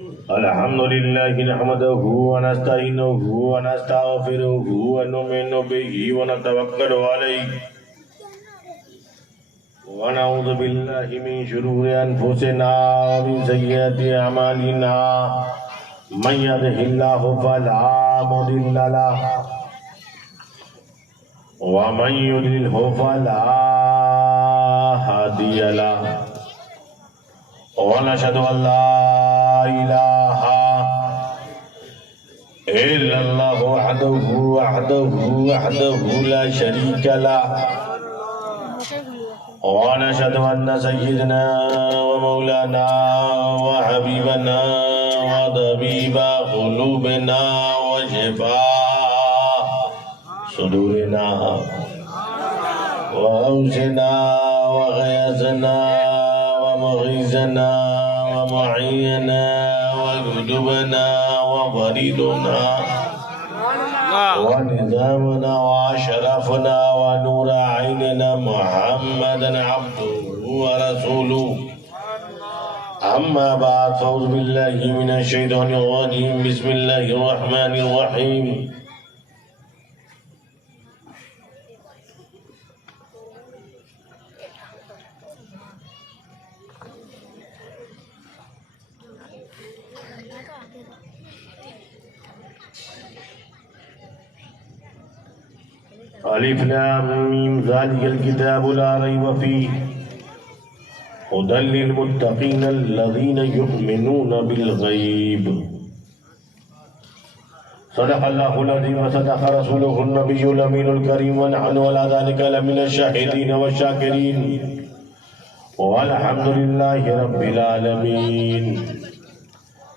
अल्हम्दुलिल्लाहि नहमदुहु व नस्तईनुहु व नस्तगफिरुहु व नुमिनु बिही व नतवक्कलु अलैहि व नऊज़ु बिल्लाहि मिन शुरूरि अनफुसिना व मिन सय्यिआति अमालिना मन यहदिहिल्लाहु फला मुदिल्ल लहु व मन युद्लिल्हु फला हादिय लहु व नशहदु अल्ला इलाहा इल्लल्लाहु वहदहु ला शरीका लहु व नशहदु अन्न सय्यिदना व मौलाना व हबीबना व तबीबा कुलूबिना व शिफाअ सुदूरिना व गौसना व गयासना व मुगीसना व मुईना व कुतुबना व फरीदना व निज़ामना व अशरफना व नूर ऐनना मुहम्मदन अब्दुहु व रसूलुहु अम्मा बाद फ़अऊज़ु बिल्लाहि मिनश शैतानिर रजीम बिस्मिल्लाहिर रहमानिर रहीम अलिफ लाम मीम ज़ालिकल किताबु ला रैब फ़ीह हुदल लिल मुत्तक़ीन अल्लज़ीना युमिनूना बिल गैब सदक़ल्लाहुल अज़ीम व सदक़ रसूलुहुन नबियुल अमीनुल करीम व नहनु अला ज़ालिका लमिनश शाहिदीन व शाकिरीन वल्हम्दुलिल्लाहि रब्बिल आलमीन।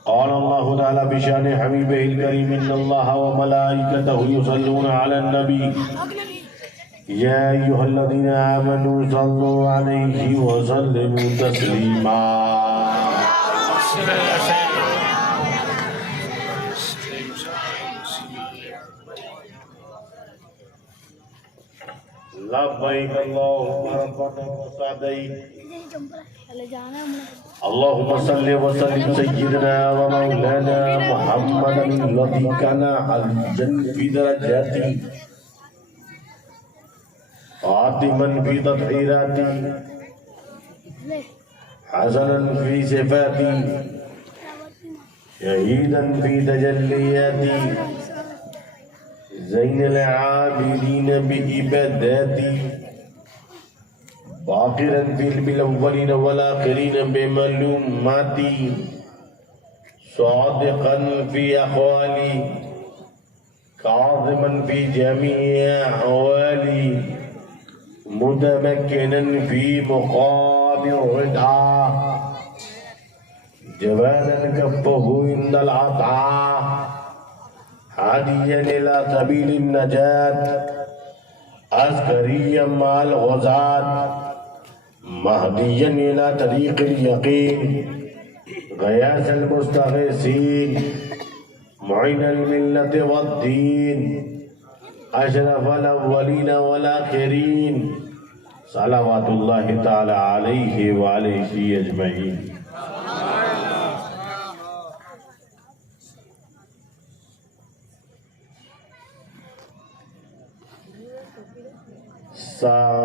क़ाल अल्लाहु तआला बिशान हबीबिहिल करीम इन्नल्लाहा व मलाइकतहु युसल्लूना अलन नबी या अय्युहल्लज़ीना आमनू सल्लू अलैहि व सल्लिमू तस्लीमा। लब्बैक अल्लाहुम्मा रब्बना व सअदैक अल्लाहुम्मा सल्लि व सल्लिम सय्यिदना व मौलाना मुहम्मदन अल्लज़ी काना अज़्ज़न फ़ी दरजाती आतिमन फ़ी तत्हीराती हसनन फ़ी सिफ़ाती शहीदन फ़ी तजल्लियाती ज़ैनुल आबिदीन बिइबादाती बाक़िरन फ़िल अव्वलीन वल आख़िरीन बिमअलूमाती सादिक़न फ़ी अक़वाली काज़िमन फ़ी जमीइ अहवाली मुतमक्किनन फ़ी मुक़ामिर रिदा जवादन कफ़्फ़हु इंदल अता हादियन इला सबीलिन नजात अस्करिय्यम मअल ग़ज़ात महदियन इला तरीक़िल यक़ीन ग़यासल मुस्तग़ीसीन मुईनल मिल्लति वद्दीन अशरफल अव्वलीन वल आख़िरीन सलावतुल्लाहि तआला अलैहि व अलैहि अजमईन।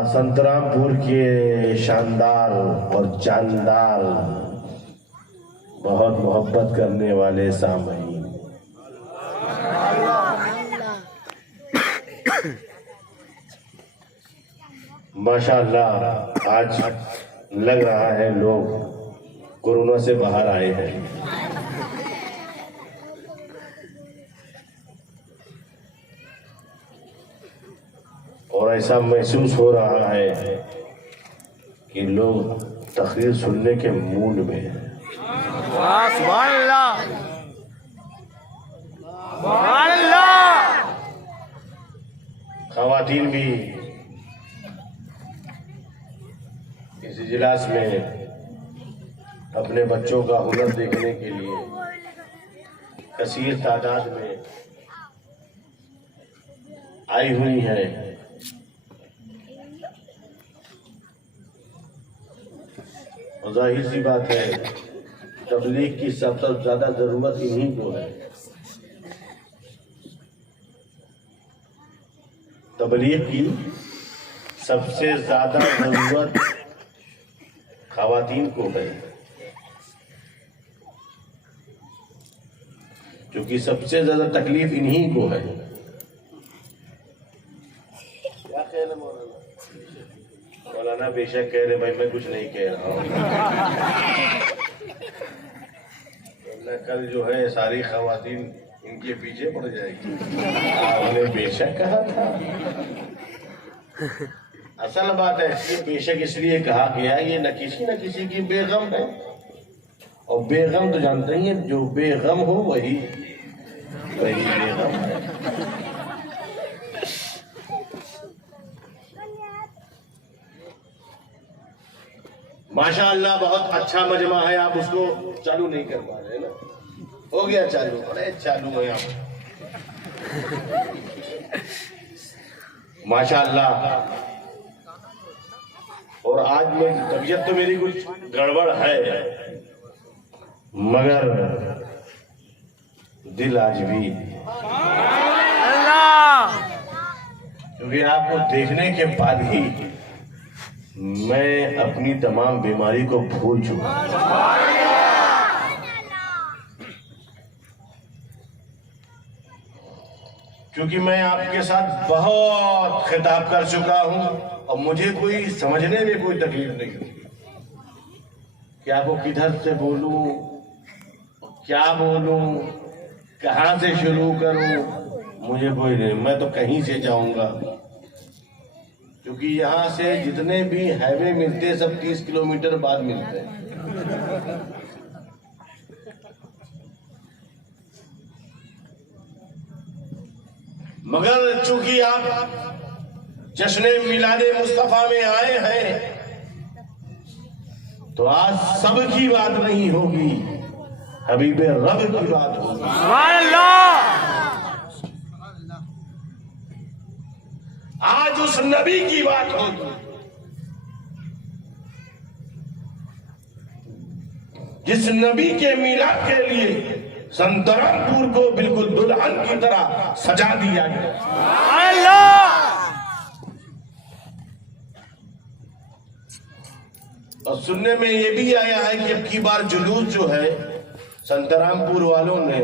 संतरामपुर के शानदार और जानदार बहुत मोहब्बत करने वाले सामईन, माशाअल्लाह आज लग रहा है लोग कोरोना से बाहर आए हैं। और ऐसा महसूस हो रहा है कि लोग तकरीर सुनने के मूड में हैं। ख़वातीन भी इस इजलास में अपने बच्चों का हुनर देखने के लिए कसीर तादाद में आई हुई हैं। जाहिर सी बात है तबलीग की सबसे ज्यादा जरूरत इन्हीं को है। तबलीग की सबसे ज्यादा जरूरत खवातीन को है, क्योंकि सबसे ज्यादा तकलीफ इन्हीं को है। क्या ख्याल है मौलाना? मौलाना बेशक कह रहे भाई, मैं कुछ नहीं कह रहा हूँ। कल जो है सारी खवातीन इनके पीछे पड़ जाएगी। आपने बेशक कहा था। असल बात है, ये बेशक इसलिए कहा गया, ये न किसी की बेगम है, और बेगम तो जानते ही है, जो बेगम हो वही बेगम है। माशाअल्लाह बहुत अच्छा मजमा है। आप उसको चालू नहीं कर पा रहे ना? हो गया चालू? अरे चालू है आप। माशाअल्लाह। और आज में तबीयत तो मेरी कुछ गड़बड़ है, मगर दिल आज भी, क्योंकि आपको देखने के बाद ही मैं अपनी तमाम बीमारी को भूल चुका। क्योंकि मैं आपके साथ बहुत खिताब कर चुका हूं और मुझे कोई समझने में कोई तकलीफ नहीं होती कि आपको किधर से बोलूं, क्या बोलूं, कहां से शुरू करूं, मुझे कोई नहीं। मैं तो कहीं से जाऊंगा, क्योंकि यहाँ से जितने भी हाईवे मिलते हैं सब 30 किलोमीटर बाद मिलते हैं। मगर चूंकि आप जश्न मिलादे मुस्तफा में आए हैं, तो आज सबकी बात नहीं होगी, हबीबे रब की बात होगी। आज उस नबी की बात होगी जिस नबी के मिलाद के लिए संतरामपुर को बिल्कुल दुल्हन की तरह सजा दिया गया। और सुनने में ये भी आया है कि अब की बार जुलूस जो है, संतरामपुर वालों ने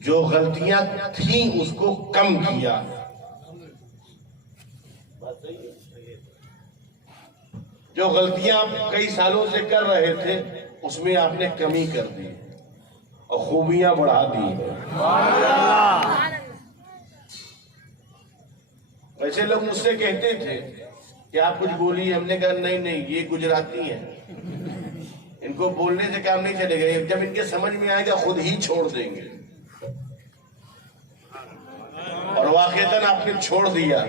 जो गलतियां थी उसको कम किया। जो गलतियां आप कई सालों से कर रहे थे उसमें आपने कमी कर दी और खूबियां बढ़ा दी। वैसे लोग मुझसे कहते थे कि आप कुछ बोलिए, हमने कहा नहीं ये गुजराती हैं, इनको बोलने से काम नहीं चलेगा, जब इनके समझ में आएगा खुद ही छोड़ देंगे। और वाकईतन आपने छोड़ दिया।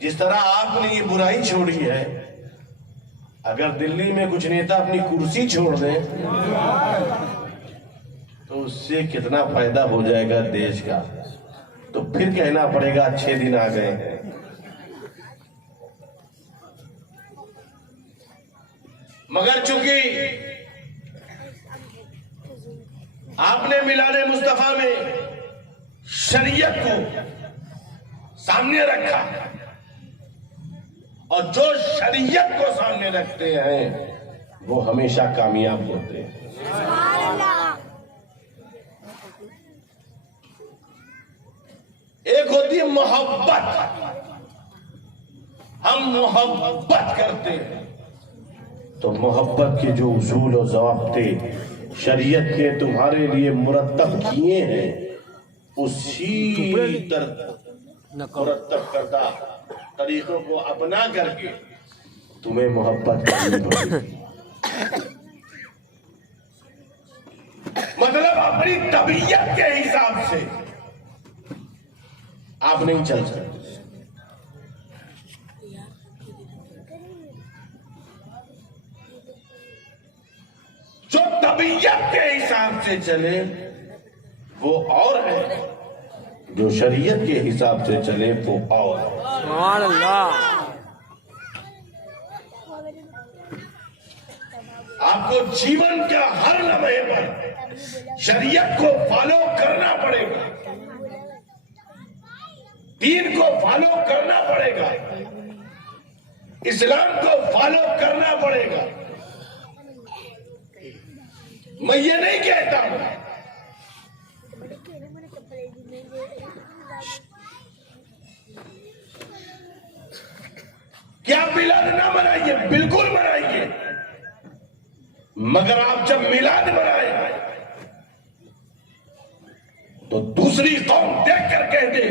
जिस तरह आपने ये बुराई छोड़ी है, अगर दिल्ली में कुछ नेता अपनी कुर्सी छोड़ दें तो उससे कितना फायदा हो जाएगा देश का। तो फिर कहना पड़ेगा अच्छे दिन आ गए। मगर चूंकि आपने मिलादे मुस्तफा में शरीयत को सामने रखा, और जो शरीयत को सामने रखते हैं वो हमेशा कामयाब होते हैं। एक होती है मोहब्बत, हम मोहब्बत करते हैं तो मोहब्बत के जो उसूल और ज़वाब्ते शरीयत के तुम्हारे लिए मुरत्तब किए हैं, उसी मुरत्तब करता तरीकों को अपना करके तुम्हें मोहब्बत करनी पड़ेगी। मतलब अपनी तबीयत के हिसाब से आप नहीं चल सकते। जो तबीयत के हिसाब से चले वो और है, जो शरीयत के हिसाब से चले वो और। आपको जीवन का हर लम्हे पर शरीयत को फॉलो करना पड़ेगा, दीन को फॉलो करना पड़ेगा, इस्लाम को फॉलो करना पड़ेगा। मैं ये नहीं कहता हूं कि आप मिलाद ना मनाइए, बिल्कुल मनाइए, मगर आप जब मिलाद मनाए तो दूसरी कौम देख कर कह दे,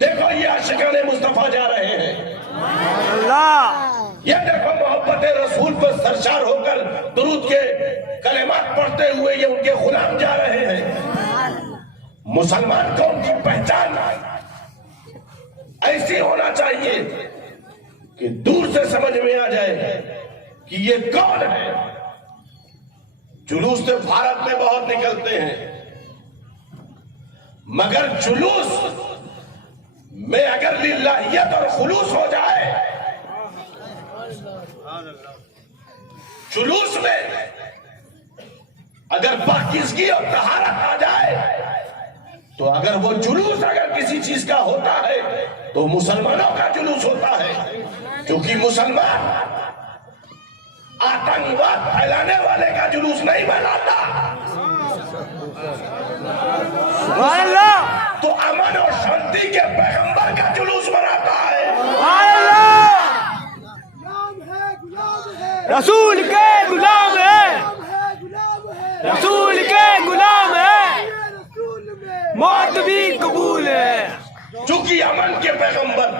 देखो ये आशिकाने मुस्तफा जा रहे हैं, ये देखो मोहब्बत रसूल पर सरशार होकर दुरूद के कलेमात पढ़ते हुए ये उनके गुलाम जा रहे हैं। मुसलमान कौम की पहचान ऐसी होना चाहिए कि दूर से समझ में आ जाए कि ये कौन है। जुलूस तो भारत में बहुत निकलते हैं, मगर जुलूस में अगर लिल्लाहियत और खुलूस हो जाए, जुलूस में अगर पाकीज़गी और तहारत आ जाए, तो अगर वो जुलूस अगर किसी चीज का होता है तो मुसलमानों का जुलूस होता है, क्योंकि मुसलमान आतंकवाद फैलाने वाले का जुलूस नहीं मनाता, तो अमन और शांति के पैगंबर का जुलूस मनाता है। रसूल के गुलाम है, रसूल के गुलाम है, मौत भी कबूल है। चूंकि अमन के पैगंबर,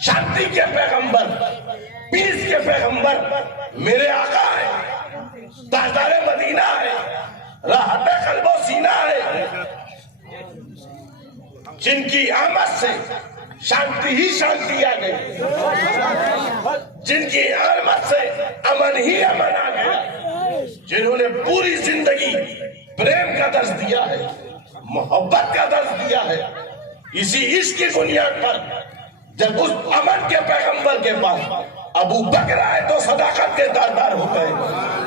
शांति के पैगंबर, पीस के पैगंबर मेरे आका है, ताजदारे मदीना है, राहत कल्बो सीना है, जिनकी आमद से शांति ही शांति आ गई, जिनकी आमद से अमन ही अमन आ गया, जिन्होंने पूरी जिंदगी प्रेम का दर्ज दिया है, मोहब्बत का दर्ज दिया है। इसी इश्क की बुनियाद पर जब उस अमन के पैगंबर के पास अबू बकर आए तो सदाकत के ताजदार हो गए,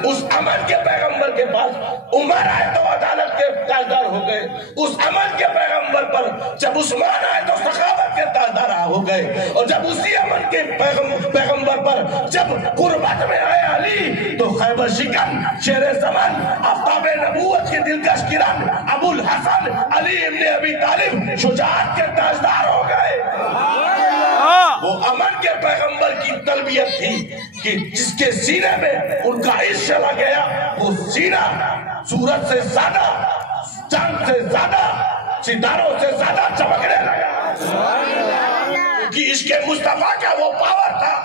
उस अमन के पैगंबर के पास उमर आए तो अदालत के ताजदार हो गए, उस अमन के पैगंबर पर जब उस्मान आए तो सखावत के ताजदार हो गए, और जब उसी अमन के पैगंबर पर जब गुर्बत में आए अली तो खैबर शिकन, शेरे ज़मान, आफ्ताबे नबूवत की दिलकश किरण, अबुल हसन अली इब्ने अबी तालिब शुजाअत के ताजदार हो गए। वो अमन के पैगंबर की तलबियत थी कि जिसके सीने में उनका इश्क चला गया, वो सीना सूरज से ज्यादा, चांद से ज्यादा, सितारों से ज्यादा चमकने लगा, क्योंकि इसके मुस्तफा का वो पावर था,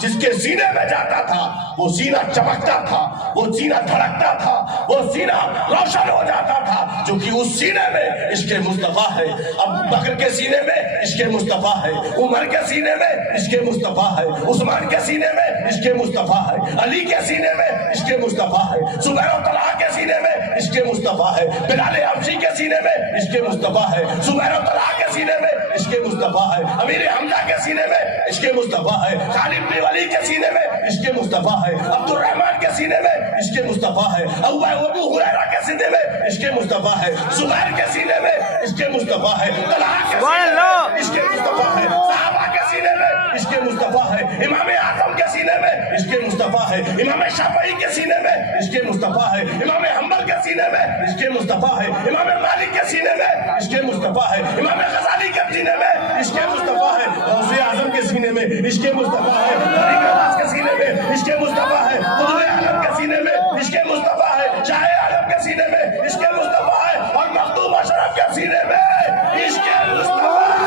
जिसके सीने में जाता था वो सीना चमकता था, वो सीना धड़कता था, वो सीना रोशन हो जाता था, क्योंकि उस सीने में इसके मुस्तफा है। अब बकर के सीने में इसके मुस्तफा है, उमर के सीने में इसके मुस्तफा है, उस्मान के सीने में इसके मुस्तफा है, अली के सीने में इसके मुस्तफा है, जुबैर और तलहा के सीने में इसके मुस्तफा है, बिलाल हबशी के सीने में इसके मुस्तफा है, जुबैर और तलहा के सीने में इसके मुस्तफा है, अमीर हमजा के सीने में इसके मुस्तफा है, खालिद बिन वलीद के सीने में इसके मुस्तफा है, अब्दुल रहमान के सीने में इसके मुस्तफा है, अबू हुरैरा के सीने में इसके मुस्तफा है, जुबैर के सीने में इसके मुस्तफा है, तलहा के सीने में इसके मुस्तफा है, सहाबा के सीने में इसके मुस्तफा है, इमाम आजम के सीने में इसके मुस्तफा है, इमाम शाफई के सीने में इसके मुस्तफा है, इमाम हम्बल के सीने में इसके मुस्तफा है, इमाम मालिक के सीने में इसके मुस्तफा है, इमाम गजाली के सीने में इसके मुस्तफा है, गौसे आजम के सीने में इसके मुस्तफा है, के सीने में इसके मुस्तफा है, कुतुब आलम के सीने में इसके मुस्तफा है, शाह आलम के सीने में इसके मुस्तफा है, और मखदूम अशरफ के सीने में इसके मुस्तफा है।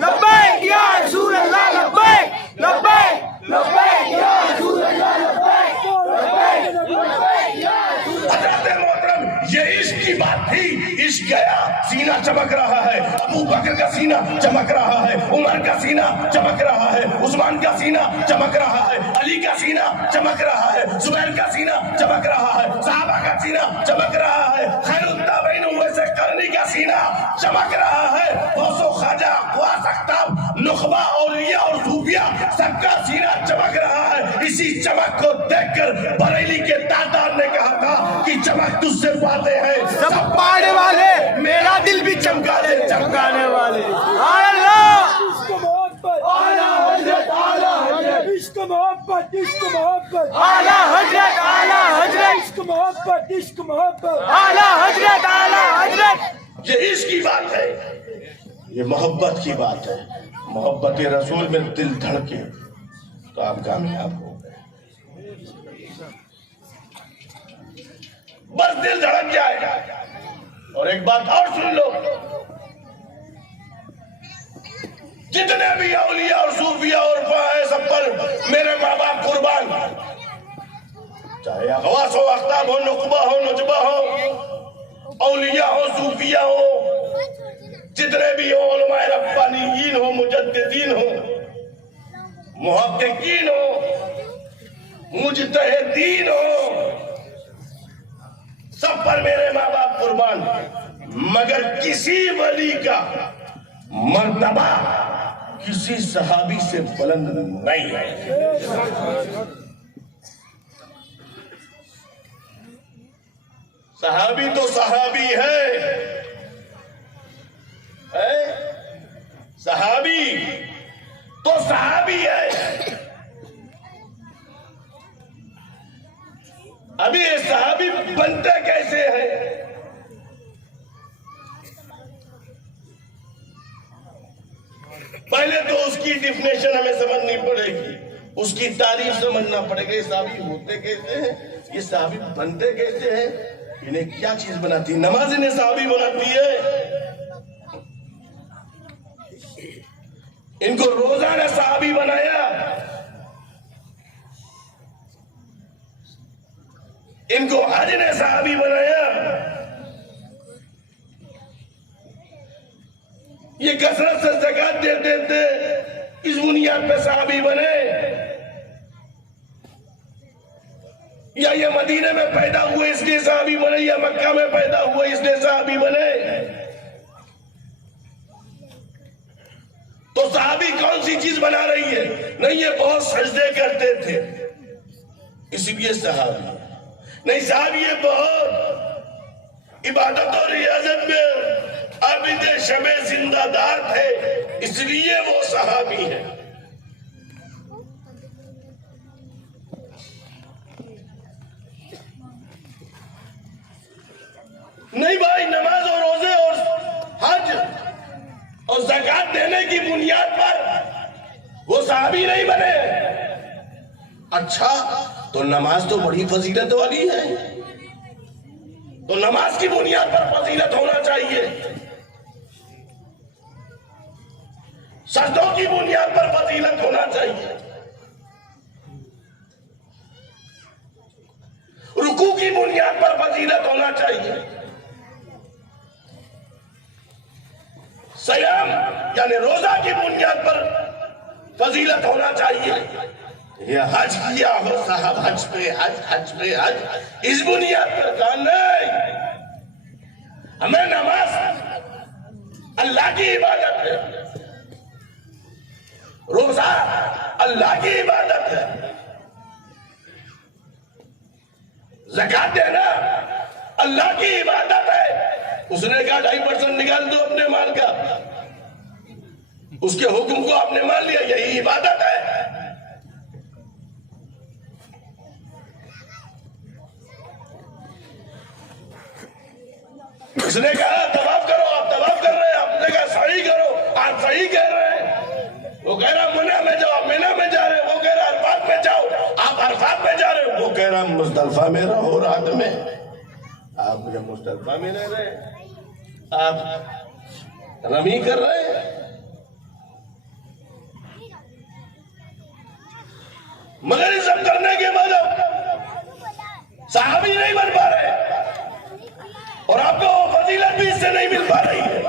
लब्बैक या रसूल अल्लाह, लब्बैक लब्बैक सीना चमक रहा है, अबू बकर का सीना चमक रहा है, उमर का सीना चमक रहा है, उस्मान का सीना चमक रहा है, अली का सीना चमक रहा है, जुबैर का सीना चमक रहा है, सहाबा का सीना चमक रहा है, खैरुत ताबईन वैसे करनी का सीना चमक रहा है, गौसो ख्वाजा ख्वास अख्ताब नुखबा औलिया और सूफिया सबका सीना चमक रहा है। इसी चमक को देखकर बरेली के तातार ने कहा था कि चमक तुझसे पाते हैं सब पाने वाले, मेरा दिल भी चमका दे चमकाने वाले। अल्लाह इश्क मोहब्बत, आला हजरत, आला हजरत, इश्क मोहब्बत, इश्क मोहब्बत, आला हजरत, आला हजरत, इश्क मोहब्बत, इश्क मोहब्बत, आला हजरत, आला हजरत। ये इश्क की बात है, ये मोहब्बत की बात है। मोहब्बत रसूल में दिल धड़के तो आप कामयाब हो गए। बस दिल धड़क जाएगा। और एक बात और सुन लो, जितने भी औलिया और सूफिया और है सब पर मेरे माँ बाप कुर्बान, चाहे अगवास हो, अख्ताब हो, नुकबा हो, नुजबा हो, औलिया हो, सूफिया हो, जितने भी हो, उलमाए रब्बानीयीन हो, मुजद्दिदीन हो, मुहक्किकीन हो, मुजतहिदीन हो, सब पर मेरे माँ बाप कुर्बान। मगर किसी वली का मर्तबा किसी सहाबी से बुलंद नहीं है। सहाबी तो सहाबी है, सहाबी तो सहाबी है। अभी ये सहाबी बनते कैसे हैं? पहले तो उसकी डिफिनेशन हमें समझनी पड़ेगी, उसकी तारीफ समझना पड़ेगा। ये सहाबी होते कैसे हैं, ये सहाबी बनते कैसे हैं, इन्हें क्या चीज बनाती है? नमाज इन्हें सहाबी बनाती है, इनको रोजा ने सहाबी बनाया, इनको हज ने सहाबी बनाया, ये कसरत से ज़कात देते थे, इस बुनियाद पे सहाबी बने, या ये मदीने में पैदा हुए इसलिए सहाबी बने, या मक्का में पैदा हुए इसलिए सहाबी बने। तो सहाबी कौन सी चीज बना रही है? नहीं, ये बहुत सजदे करते थे इसलिए सहाबी नहीं, साहब ये बहुत इबादत और रियाजत में आबिद शबे जिंदादार थे इसलिए वो सहाबी है। नहीं भाई, नमाज और रोजे और हज और ज़कात देने की बुनियाद पर वो सहाबी नहीं बने। अच्छा, तो नमाज तो बड़ी फजीलत वाली है, तो नमाज की बुनियाद पर फजीलत होना चाहिए, सजदों की बुनियाद पर फजीलत होना चाहिए, रुकू की बुनियाद पर फजीलत होना चाहिए, सयाम यानी रोजा की बुनियाद पर फजीलत होना चाहिए। ये हज किया हो साहब, हज पे हज, हज पे हज, इस बुनियाद पर कहा नहीं, हमें नमाज अल्लाह की इबादत है, रोजा अल्लाह की इबादत है, ज़कात देना अल्लाह की इबादत है। उसने कहा 2.5% निकाल दो अपने माल का, उसके हुक्म को आपने मान लिया, यही इबादत है। उसने कहा तवाफ करो, आप तवाफ कर रहे हैं, आपने कहा सही करो, आप सही कह रहे हैं। वो कह रहा मुना में जाओ, मीना में जा रहे, वो कह रहा अरफात में जाओ, आप अरफात में जा रहे हो, वो कह रहा मुजदलिफा में रहो रात में, आप मुझे मुजदलिफा में रह रहे, आप रमी कर रहे हैं। मगर ये सब करने के बाद सहाबी नहीं बन पा रहे, और आपको वो फजीलत भी इससे नहीं मिल पा रही है।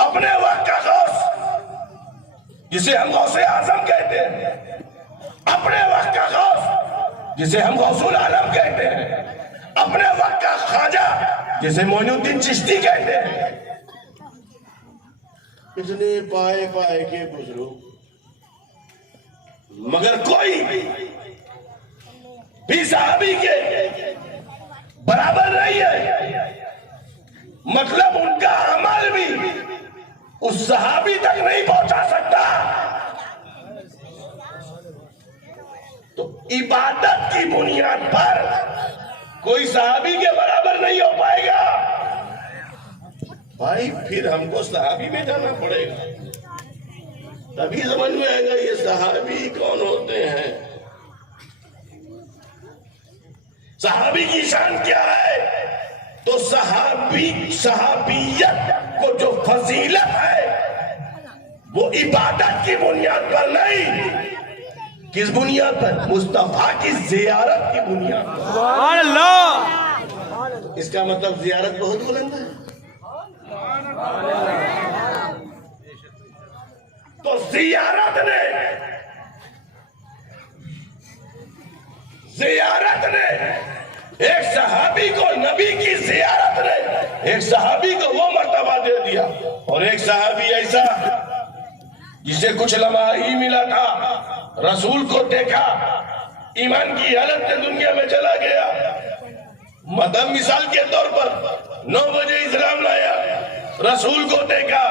अपने वक्त का गौस जिसे हम गौसे आजम कहते हैं, अपने वक्त का गौस जिसे हम गौसुल आलम कहते हैं, अपने वक्त का ख्वाजा जिसे मोइनुद्दीन चिश्ती कहते हैं, इतने पाए पाए के बुजुर्ग, मगर कोई भी सहाबी के बराबर नहीं है। मतलब उनका अमल भी उस सहाबी तक नहीं पहुंचा सकता। तो इबादत की बुनियाद पर कोई सहाबी के बराबर नहीं हो पाएगा। भाई फिर हमको सहाबी में जाना पड़ेगा, तभी समझ में आएगा ये सहाबी कौन होते हैं, सहाबी की शान क्या है। तो सहाबियत को जो फजीलत है वो इबादत की बुनियाद पर नहीं, किस बुनियाद पर? मुस्तफा की जियारत की बुनियाद पर। अल्लाह, इसका मतलब जियारत बहुत बुलंद है। तो जियारत ने एक सहाबी को, नबी की जियारत ने एक सहाबी को वो मर्तबा दे दिया। और एक सहाबी ऐसा जिसे कुछ लम्हा ही मिला था, रसूल को देखा, ईमान की हालत में दुनिया में चला गया। मतलब मिसाल के तौर पर 9 बजे इस्लाम लाया, रसूल को देखा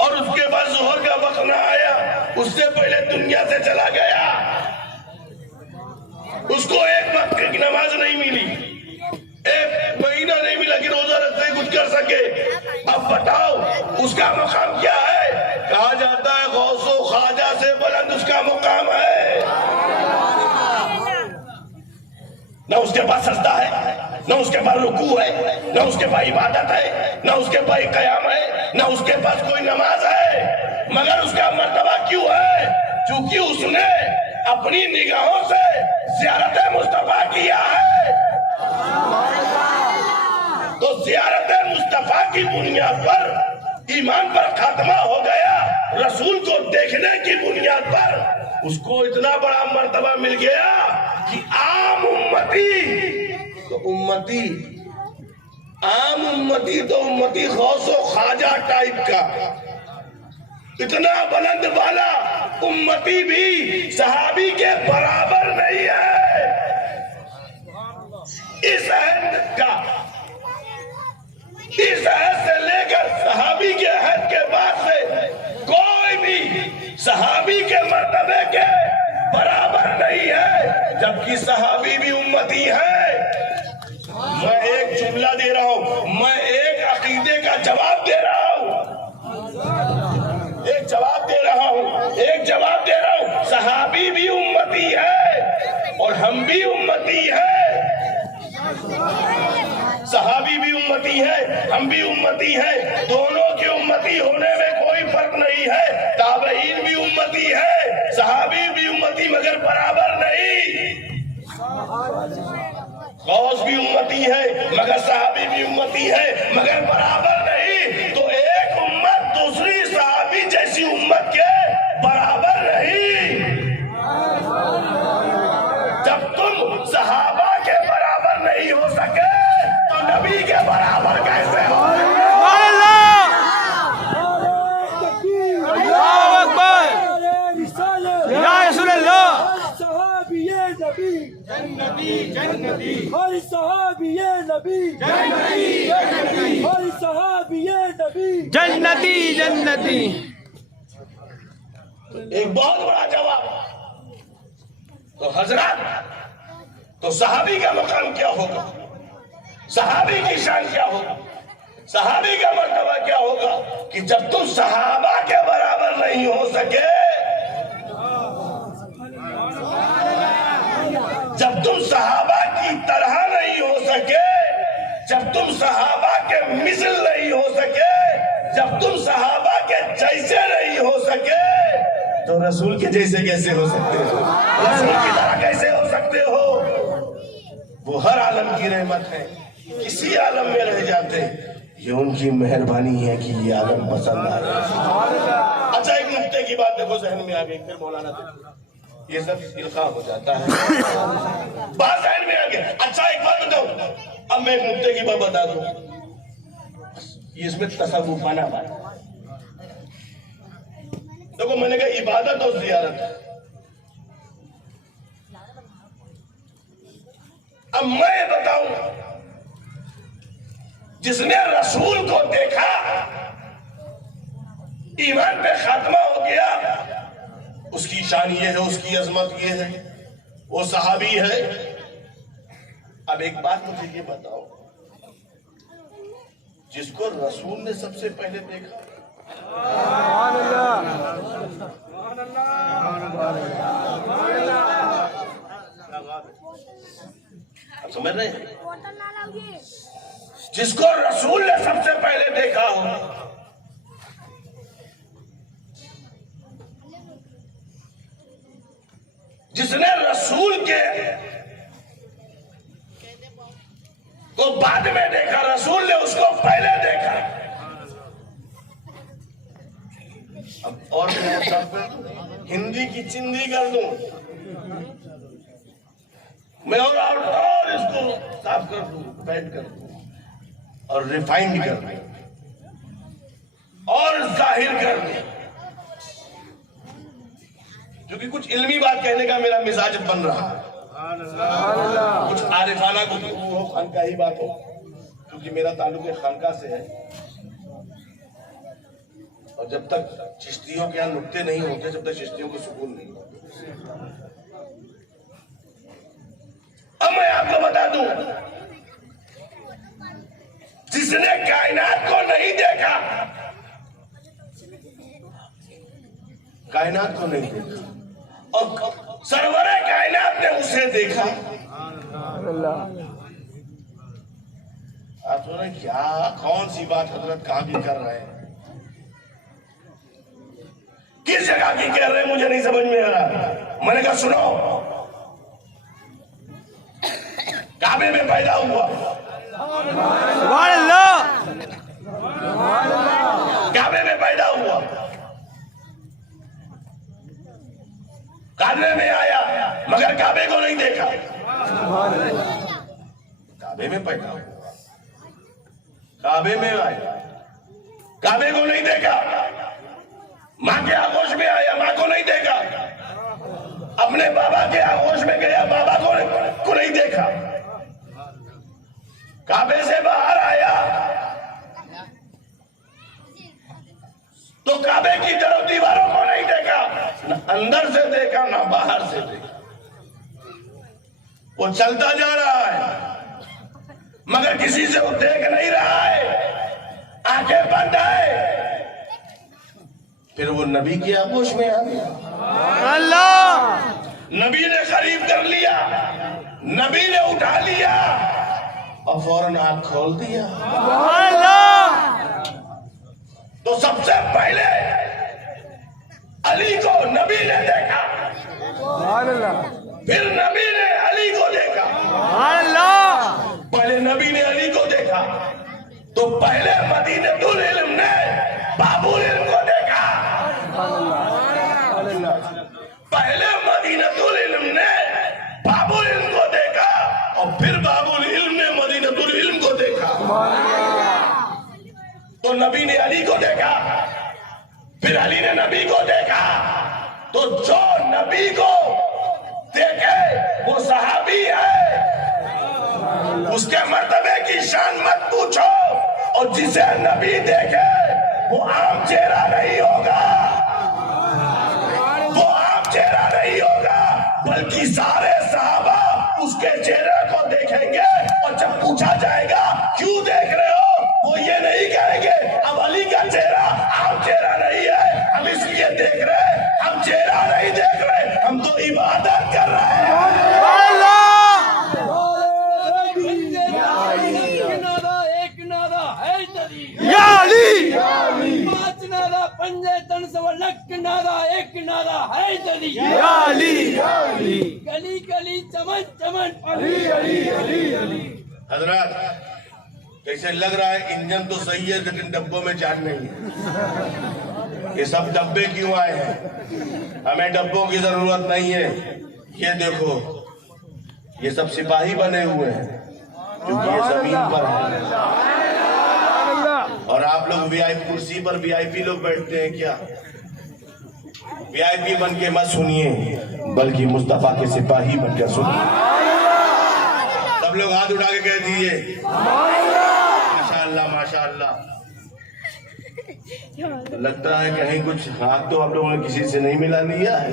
और उसके बाद जोहर का वक्त ना आया, उससे पहले दुनिया से चला गया। उसको एक वक्त की नमाज नहीं मिली, एक महीना नहीं मिला कि रोजा रखते कुछ कर सके। अब बताओ उसका मकाम क्या है? कहा जाता है गौसो ख्वाजा से बुलंद उसका मुकाम है। न उसके पास सजदा है, न उसके पास रुकू है, न उसके पास इबादत है, न उसके पास कयाम है, न उसके पास कोई नमाज है। मगर उसका मर्तबा क्यों है? क्योंकि उसने अपनी निगाहों से ज़ियारत मुस्तफा किया है। तो ज़ियारत मुस्तफा की बुनियाद पर ईमान पर खात्मा हो गया। रसूल को देखने की बुनियाद पर उसको इतना बड़ा मर्तबा मिल गया कि आम उम्मती तो उम्मती गौसो ख्वाजा टाइप का इतना बुलंद वाला उम्मती भी सहाबी के बराबर नहीं है। इस अहद से लेकर सहाबी के अहद के बाद से कोई भी सहाबी के मर्तबे के बराबर नहीं है, जबकि सहाबी भी उम्मती है। मैं एक जुमला दे रहा हूं, मैं एक अकीदे का जवाब दे रहा हूं, एक जवाब दे रहा हूं। सहाबी भी उम्मती है और हम भी उम्मती है। सहाबी भी उम्मती है, हम भी उम्मती है। दोनों की उम्मती होने में कोई फर्क नहीं है। ताबईन भी उम्मती है, सहाबी भी उम्मती, मगर बराबर नहीं। गौस भी उम्मती है, मगर सहाबी भी उम्मती है, मगर बराबर नहीं। तो एक उम्मत दूसरी सहाबी जैसी उम्मत के बराबर नहीं। जब तुम सहाबा के बराबर नहीं हो सके तो नबी के बराबर कैसे हो? जन्नती जन्नती। एक बहुत बड़ा जवाब। तो हजरत, तो सहाबी का मकाम क्या होगा? सहाबी की शान क्या होगा? सहाबी का मर्तबा क्या होगा? कि जब तुम सहाबा के बराबर नहीं हो सके, जब तुम सहाबा की तरह नहीं हो सके, जब तुम सहाबा के मिसल नहीं हो सके, जब तुम सहाबा के जैसे नहीं हो सके, तो रसूल के जैसे कैसे हो सकते हो? रसूल की तरह कैसे हो सकते हो? वो हर आलम की रहमत है, किसी आलम में रह जाते, ये उनकी मेहरबानी है कि ये आलम पसंद आ रहा। अच्छा, एक नुक्ते की बात देखो जहन में आ गई, फिर मौलाना देखो ये सब इल्का हो जाता है, बात जहन में आ गई। अच्छा एक बात बताओ, अब मैं एक नुक्ते की बात बता दूं, इसमें तसव्वुफाना बात देखो, मैंने कहा इबादत और ज़ियारत। अब मैं बताऊं, जिसने रसूल को देखा ईमान पे खात्मा हो गया, उसकी शान ये है, उसकी अजमत ये है, वो सहाबी है। अब एक बात मुझे ये बताओ, जिसको रसूल ने सबसे पहले देखा, आप समझ रहे हैं? जिसको रसूल ने सबसे पहले देखा हो, जिसने रसूल के को बाद में देखा, रसूल ने उसको पहले देखा। अब और हिंदी की चिंदी कर दूं मैं, और इसको साफ कर दूं, बैठ कर दूं और रिफाइंड कर दूं और जाहिर कर दूं, क्योंकि कुछ इल्मी बात कहने का मेरा मिजाज बन रहा है, कुछ आरिफाना को हो, खानका ही बात हो, क्योंकि मेरा ताल्लुक खानका से है। और जब तक चिश्तियों के यहाँ नुक्ते नहीं होते, जब तक चिश्तियों को सुकून नहीं होता। अब मैं आपको बता दूं, जिसने कायनात को नहीं देखा, कायनात को नहीं देखा और सरवरे कायनात ने उसे देखा। आप सोच रहे क्या, कौन सी बात हजरत कहां की कर रहे हैं, किस जगह की कह रहे हैं, मुझे नहीं समझ में आ रहा। मैंने कहा सुनो, काबे में पैदा हुआ, काबे में पैदा हुआ, काबे में आया, मगर काबे को नहीं देखा। काबे में पैदा हुआ, काबे में आया, काबे को नहीं देखा। माँ के आगोश में आया, माँ को नहीं देखा। अपने बाबा के आगोश में गया, बाबा को नहीं देखा। काबे से बाहर आया तो काबे की तरफ दीवारों को नहीं देखा, न अंदर से देखा ना बाहर से देखा। वो चलता जा रहा है मगर किसी से वो देख नहीं रहा है, आंखें बंद है। फिर वो नबी के आगोश में आ गया, अल्लाह, नबी ने करीब कर लिया, नबी ने उठा लिया और फौरन आंख खोल दिया। अल्लाह, तो सबसे पहले अली को नबी ने देखा, फिर नबी ने अली को देखा। अल्लाह, पहले नबी ने अली को देखा, तो पहले मदीनतुल इल्म ने बाबुल इल्म को देखा। पहले मदीनतुल इल्म ने बाबुल इल्म को देखा और फिर बाबुल इल्म ने मदीनतुल इल्म को देखा। तो नबी ने अली को देखा, फिर अली ने नबी को देखा। तो जो नबी को देखे वो सहाबी है, उसके मर्तबे की शान मत पूछो। और जिसे नबी देखे वो आम चेहरा नहीं होगा, वो आम चेहरा नहीं होगा, बल्कि सारे सहाबा उसके चेहरे को देखेंगे। और जब पूछा जाएगा क्यों देख रहे हो, वो ये नहीं कहेंगे अब अली का चेहरा आम चेहरा नहीं है, हम इसलिए देख रहे हैं, हम चेहरा नहीं देख रहे, हम तो इबादत कर रहे हैं। या अली, पांच नादा पंजे तन सवा लख नादा एक एक नारा है दली या अली गली गली चमन चमन अली अली अली अली। हजरत कैसे लग रहा है इंजन तो सही है लेकिन डब्बों में जान नहीं है। ये सब डब्बे क्यों आए हैं? हमें डब्बों की जरूरत नहीं है। ये देखो ये सब सिपाही बने हुए हैं क्योंकि ये जमीन पर है और आप लोग वीआईपी कुर्सी पर वीआईपी लोग बैठते हैं क्या? वीआईपी बन के मत सुनिए बल्कि मुस्तफा के सिपाही बनकर सुनिए। सब लोग हाथ उठा के कह दीजिए माशाअल्लाह माशाअल्लाह। लगता है कहीं कुछ हाथ तो आप लोगों ने किसी से नहीं मिला लिया है।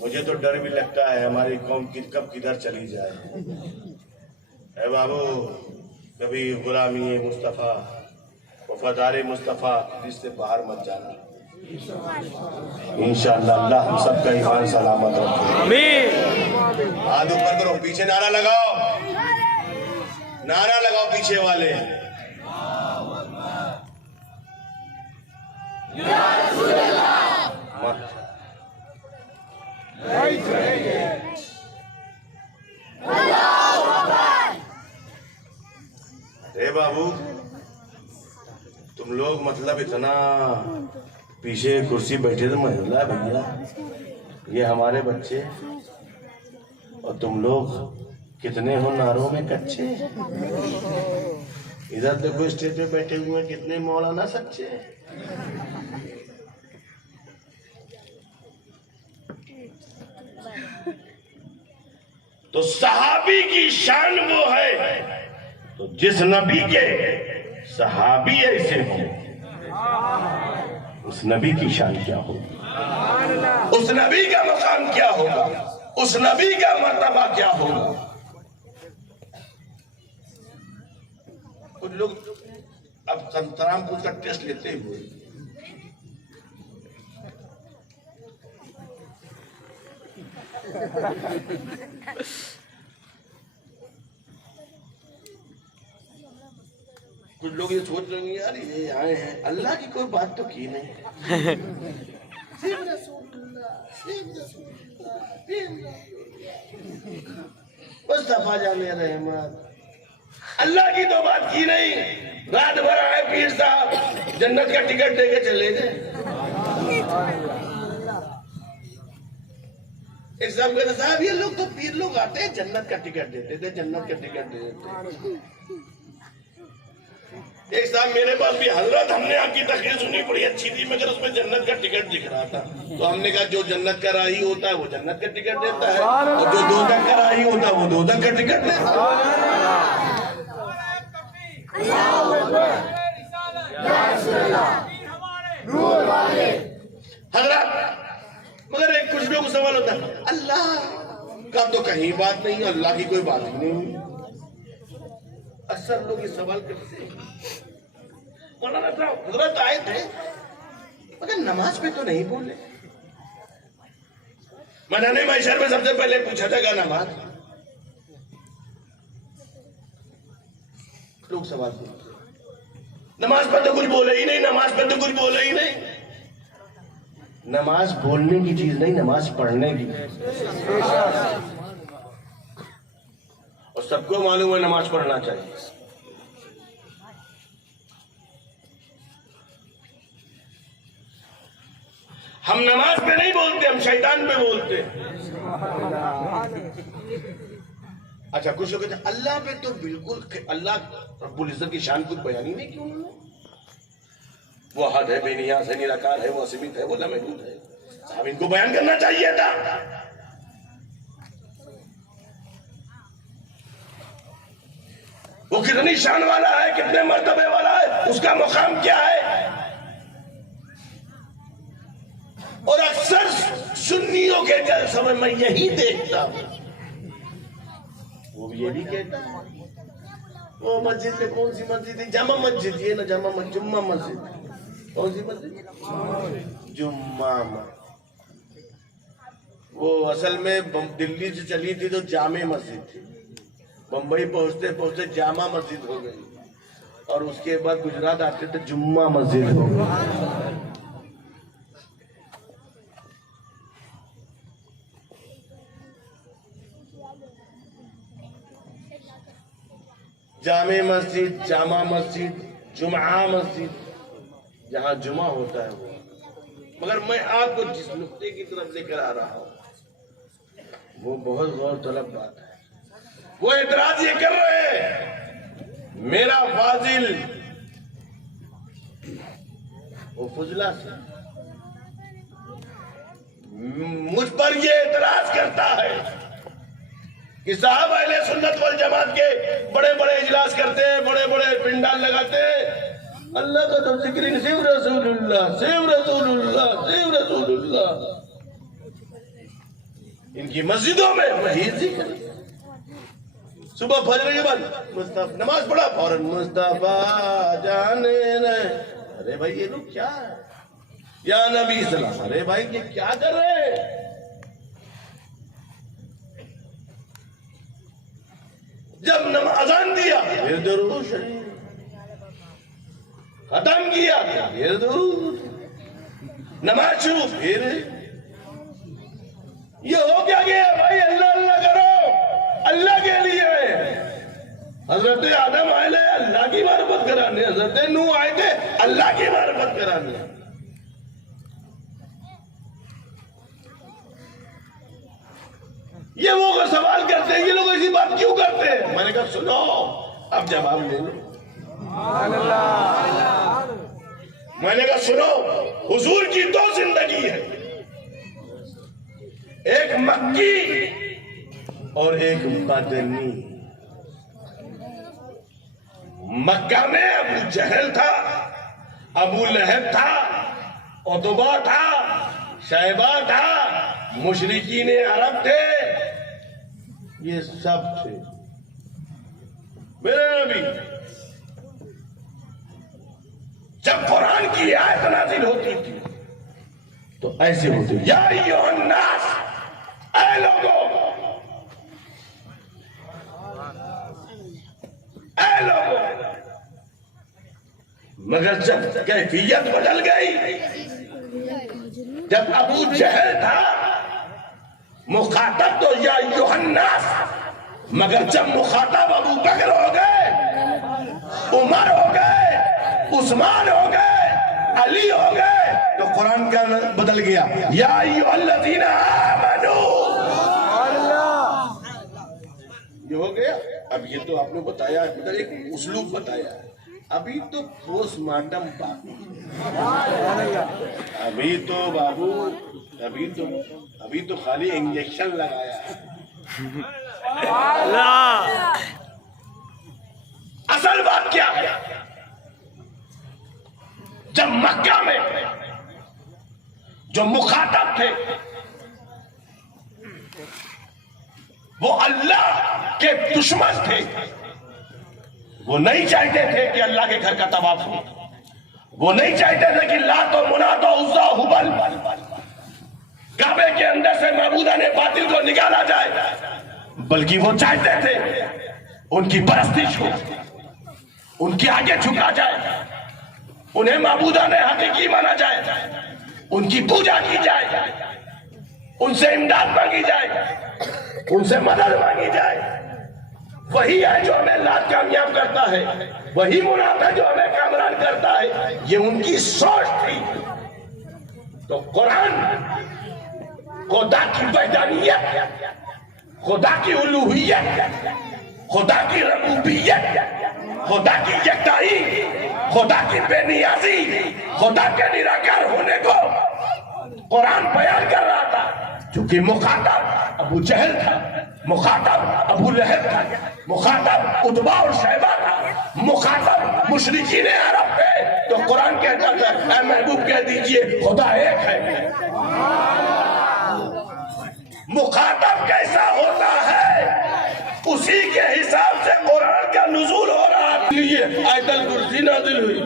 मुझे तो डर भी लगता है हमारी कौम कब किधर चली जाए। ऐ बाबू कभी गुलामी मुस्तफा वफादार मुस्तफा इससे बाहर मत जाना। इंशाअल्लाह अल्लाह हम सबका ईमान सलामत रखे। आमीन। हाथ ऊपर करो, पीछे नारा लगाओ, नारा लगाओ पीछे वाले। अरे बाबू तुम लोग मतलब इतना पीछे कुर्सी बैठे थे महिला भैया, ये हमारे बच्चे और तुम लोग कितने हो नारों में कच्चे। इधर देखो स्टेज पे बैठे हुए हैं कितने मौलाना सच्चे। तो सहाबी की शान वो है तो जिस नबी के सहाबी ऐसे हो उस नबी की शान क्या होगी, उस नबी का मकाम क्या होगा, उस नबी का मर्तबा क्या होगा। कुछ लोग अब संतरामपुर का टेस्ट लेते हुए कुछ लोग ये सोच रहे हैं यार ये आए हैं अल्लाह की कोई बात तो की नहीं। बस दफा जाने रहमत, अल्लाह की तो बात की नहीं। रात भर आए पीर साहब जन्नत का टिकट देके चले गए। एक साहब कहते साहब ये लोग तो पीर लोग आते हैं जन्नत का टिकट देते थे, जन्नत का टिकट दे देते। एक साहब मेरे पास भी हजरत हमने आपकी तकरीर सुनी बड़ी अच्छी थी मगर उसमें जन्नत का टिकट दिख रहा था। तो हमने कहा जो जन्नत का राही होता है वो जन्नत का टिकट देता है और जो दोजख का राही होता है वो दोजख का टिकट देता है। हजरत मगर एक कुछ लोग सवाल होता है अल्लाह का तो कहीं बात नहीं, अल्लाह की कोई बात ही नहीं हुई। अक्सर लोग ये सवाल करते हैं मौलाना साहब हजरत आए थे मगर नमाज पे तो नहीं बोले। मनाने मैशर में सबसे पहले पूछा जाएगा नमाज। लोग सवाल पूछते नमाज पर तो कुछ बोले ही नहीं, नमाज पर तो कुछ बोले ही नहीं। नमाज बोलने की चीज नहीं, नमाज पढ़ने की। और सबको मालूम है नमाज पढ़ना चाहिए। हम नमाज पे नहीं बोलते, हम शैतान पे बोलते। अच्छा कुछ लोग कहते हैं अल्लाह पे तो बिल्कुल, अल्लाह रब्बुल इज्जत की शान कुछ बयान ही नहीं की उन्होंने। वो हद है, बेनियाज है, निराकार है, वो असीमित है, वो लामहदूद है। साहब इनको बयान करना चाहिए था। वो कितनी शान वाला है, कितने मर्तबे वाला है, उसका मुकाम क्या है। और अक्सर सुन्नियों के जलसों में मैं यही देखता हूं, वो ये भी कहता है वो मस्जिद में कौन सी मस्जिद है, जामा मस्जिद, ये ना जामा मस्जिद, जुम्मा मस्जिद। कौन सी मस्जिद? जुम्मा। वो असल में दिल्ली से चली थी तो जामे मस्जिद थी, बंबई पहुंचते पहुंचते जामा मस्जिद हो गई और उसके बाद गुजरात आते तो जुम्मा मस्जिद हो गई। जामे मस्जिद, जामा मस्जिद, जुमा मस्जिद, जहां जुमा होता है वो। मगर मैं आपको जिस नुक्ते की तरफ लेकर आ रहा हूं वो बहुत गौरतलब बात है। वो एतराज ये कर रहे हैं मेरा फाजिल वो फुजला से मुझ पर ये एतराज करता है कि साहब अहले सुन्नत वल जमात के बड़े बड़े इजलास करते हैं, बड़े बड़े पिंडाल लगाते हैं, अल्लाह का तो जिक्र नहीं, सिर्फ रसूलुल्लाह, सिर्फ रसूलुल्लाह, सिर्फ रसूलुल्लाह। इनकी मस्जिदों में वही जिक्र। सुबह फजर के बाद मुस्तफा नमाज पढ़ा फौरन मुस्तफा जाने न। अरे भाई ये लोग क्या है? या नबी सलाम, अरे भाई ये क्या कर रहे हैं? जब अजान दिया फिर दुरूद शरीफ, खत्म किया फिर दुरूद, नमाज शुरू फिर। ये हो क्या गया भाई? अल्लाह अल्लाह करो, अल्लाह के लिए है। हजरत आदम आए अल्लाह की मार्फत कराने, हजरत नूह आए थे अल्लाह की मार्फत कराने। ये वो सवाल करते हैं, ये लोग ऐसी बात क्यों करते हैं? मैंने कहा सुनो, अब जवाब ले लो। मैंने कहा सुनो, हुजूर की दो जिंदगी है, एक मक्की और एक मदनी। मक्का में अबू जहल था, अबू लहब था, उतबा था, शैबा था, मुशरिकीन अरब थे, ये सब थे। मेरे नबी जब कुरान की आयत नाज़िल होती थी तो ऐसे होते, या अय्युहन्नास, ऐ लोगों, ऐ लोगों। मगर जब कैफियत बदल गई, जब अबू जहल था मुखातब तो या अय्युहन्नास, मगर जब मुखातब अबू बकर हो गए, उमर हो गए, उस्मान हो गए, अली हो गए, तो कुरान का बदल गया, या अय्युहल्लज़ीना आमनू। ये हो गया। अब ये तो आपने बताया, मतलब एक उसलूब बताया, अभी तो पोस्टमार्टम बाकी, अभी तो बाबू, अभी तो खाली इंजेक्शन लगाया है। असल बात क्या है? जब मक्का में जो मुखातब थे वो अल्लाह के दुश्मन थे, वो नहीं चाहते थे कि अल्लाह के घर का तवाफ हो, वो नहीं चाहते थे कि लातो मुनातो उज़्ज़ा हुबल काबे के अंदर से मबूदा ने बातिल को निकाला जाए, बल्कि वो चाहते थे उनकी परस्तिश हो, उनके आगे झुका जाए, उन्हें मबूदा ने हकीकी माना जाए, उनकी पूजा की जाए, उनसे इमदाद मांगी जाए, उनसे मदद मांगी जाए। वही है जो हमें लात कामयाब करता है, वही मुनाफा जो हमें कामरान करता है। ये उनकी सोच थी। तो कुरान खुदा की वहदानियत, खुदा की उलूहियत, खुदा की रबूबियत, खुदा की यकताई, खुदा की बेनियाजी, खुदा के निराकार होने को कुरान बयान कर रहा था। क्योंकि मुखातब अबू जहल था, मुखातब अबू लहब था, मुखातब उतबा और शैबा था, मुखातब मुशरिकीन अरब थे। तो कुरान कहता था, ऐ महबूब कह दीजिए खुदा एक है। मुखातब कैसा होता है उसी के हिसाब से कुरान का नुज़ूल हो रहा है। ये आयतुल कुर्सी नाज़िल हुई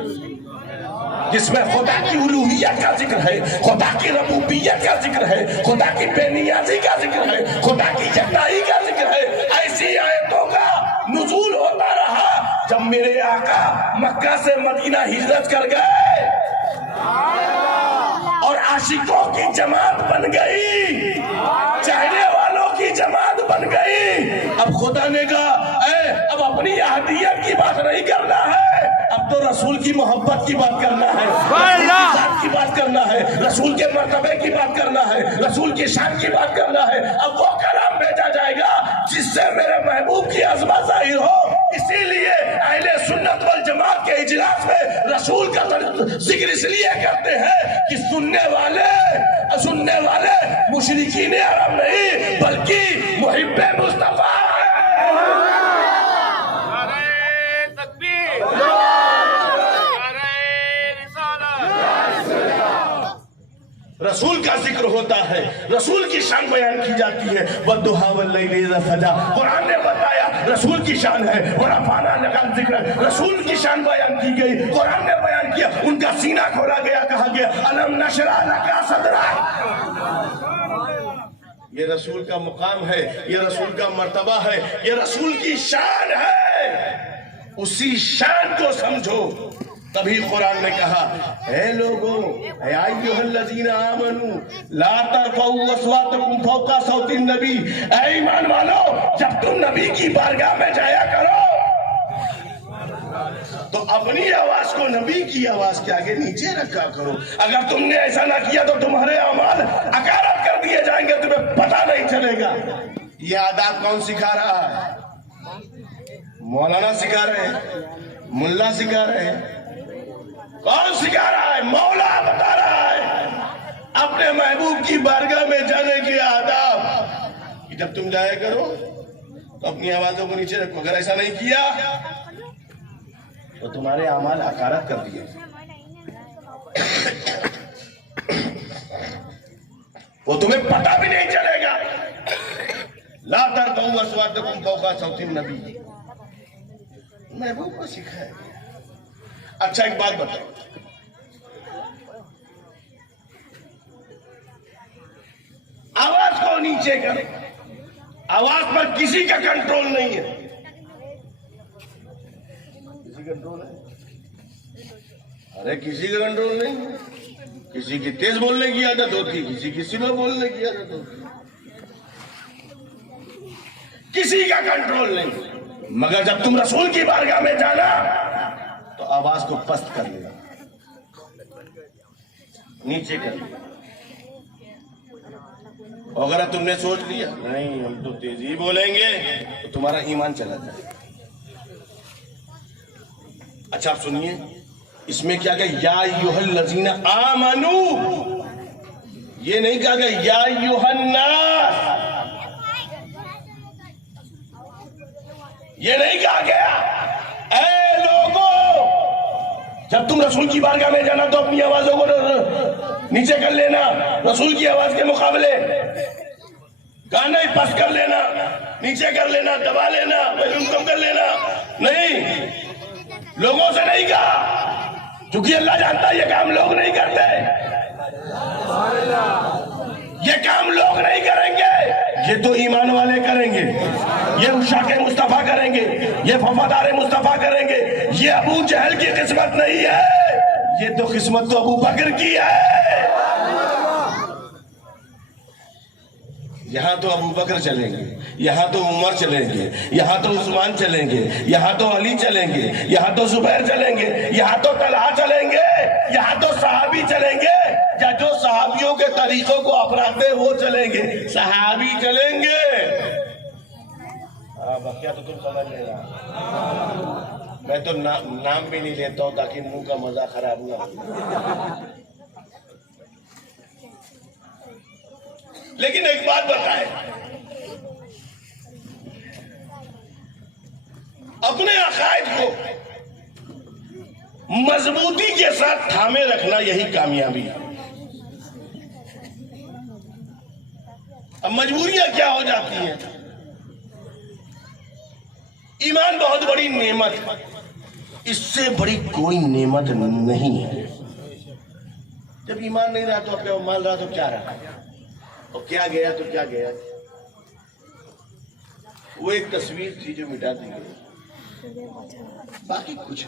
जिसमें खुदा की उलूहियत का जिक्र है, खुदा की रबूबियत का जिक्र है, खुदा की बेनियाजी का जिक्र है, खुदा की यकताई का जिक्र है। ऐसी आयतों का नुज़ूल होता रहा। जब मेरे आका मक्का से मदीना हिजरत कर गए और आशिकों की जमात बन गई, चाहने वालों की जमात बन गई, अब खुदा ने कहा, ऐ अब अपनी अहदियत की बात नहीं करना है, अब तो रसूल की मोहब्बत की बात करना है, रसूल की बात करना है, रसूल के मर्तबे की बात करना है, रसूल की शान की बात करना है। अब वो कलाम भेजा जाएगा जिससे मेरे महबूब की अजमत जाहिर हो। इसीलिए अहले सुन्नत वल जमात के इजलास में रसूल का जिक्र इसलिए करते हैं कि सुनने वाले मुशरिकीन अरब नहीं बल्कि मुहिब्बे मुस्तफा रसूल का जिक्र होता है, रसूल की शान बयान की जाती है। वद्दुहा वल्लैलि इज़ा सजा, कुरान ने बताया रसूल की शान है। और अफाना लका जिक्र, रसूल की शान बयान की गई, कुरान ने बयान किया। उनका सीना खोला गया, कहा गया अलम नशरा लका सदरा। ये रसूल का मुकाम है, ये रसूल का मर्तबा है, ये रसूल की शान है। उसी शान को समझो। तभी कुरान ने कहा, हे लोगों, हे अय्युहल्लज़ीना आमनू ला तरफ़ऊ अस्वातकुम फ़ौक़ा सौतिन नबी, ऐ ईमान वालो, जब तुम नबी की बारगाह में जाया करो तो अपनी आवाज को नबी की आवाज के आगे नीचे रखा करो। अगर तुमने ऐसा ना किया तो तुम्हारे अमाल अकारत कर दिए जाएंगे, तुम्हें पता नहीं चलेगा। ये आदाब कौन सिखा रहा है? मौलाना सिखा रहे हैं, मुल्ला सिखा रहे हैं, कौन सिखा रहा है? मौला बता रहा है अपने महबूब की बारगाह में जाने के आदाब कि जब तुम जाया करो तो अपनी आवाजों को नीचे रखो। अगर ऐसा नहीं किया तो तुम्हारे अमाल अकारत कर दिए, वो तुम्हें पता भी नहीं चलेगा। ला तरफ़ऊ अस्वातकुम फ़ौक़ा सौतिन नबी, महबूब को सिखाया। अच्छा एक बात बताओ, आवाज को नीचे करो, आवाज पर किसी का कंट्रोल नहीं है। किसी कंट्रोल है? अरे किसी का कंट्रोल नहीं। किसी की तेज बोलने की आदत होती, किसी की स्लो बोलने की आदत होती, किसी का कंट्रोल नहीं। मगर जब तुम रसूल की बारगाह में जाना तो आवाज को पस्त कर लेना, नीचे कर लेना। अगर तुमने सोच लिया नहीं हम तो तेजी बोलेंगे तो तुम्हारा ईमान चला जाए। अच्छा आप सुनिए, इसमें क्या कहा? या अय्युहल्लज़ीना आमनू, ये नहीं कहा गया या अय्युहन्नास, ये नहीं कहा गया ऐ लोगों। जब तुम रसूल की बारगाह में जाना तो अपनी आवाजों को नीचे कर लेना, रसूल की आवाज के मुकाबले गाना ही पस्त कर लेना, नीचे कर लेना, दबा लेना, वॉल्यूम कम कर लेना। नहीं, लोगों से नहीं कहा, क्योंकि अल्लाह जानता है ये काम लोग नहीं करते, ये काम लोग नहीं करेंगे, ये तो ईमान वाले करेंगे, ये उशाके मुस्तफा करेंगे, ये वफादार मुस्तफा करेंगे। ये अबू जहल की किस्मत नहीं है, ये तो किस्मत तो अबू बकर की है। यहाँ तो अबू बकर चलेंगे, यहाँ तो उमर चलेंगे, यहाँ तो उस्मान चलेंगे, यहाँ तो अली चलेंगे, यहाँ तो जुबैर चलेंगे, यहाँ तो तलहा चलेंगे, यहाँ तो सहाबी चलेंगे, या जो सहाबियों के तरीकों को अपनाते वो चलेंगे, सहाबी चलेंगे। क्या तो तुम समझ लेना, मैं तो नाम भी नहीं लेता हूँ ताकि मुंह का मजा खराब ना हो। लेकिन एक बात बताए, अपने अकायद को मजबूती के साथ थामे रखना यही कामयाबी है। अब मजबूरियां क्या हो जाती हैं? ईमान बहुत बड़ी नेमत है, इससे बड़ी कोई नेमत नहीं है। जब ईमान नहीं रहा तो क्या मान रहा तो क्या रहा, और क्या गया तो क्या गया। वो एक तस्वीर थी जो मिटा दी गई, बाकी कुछ।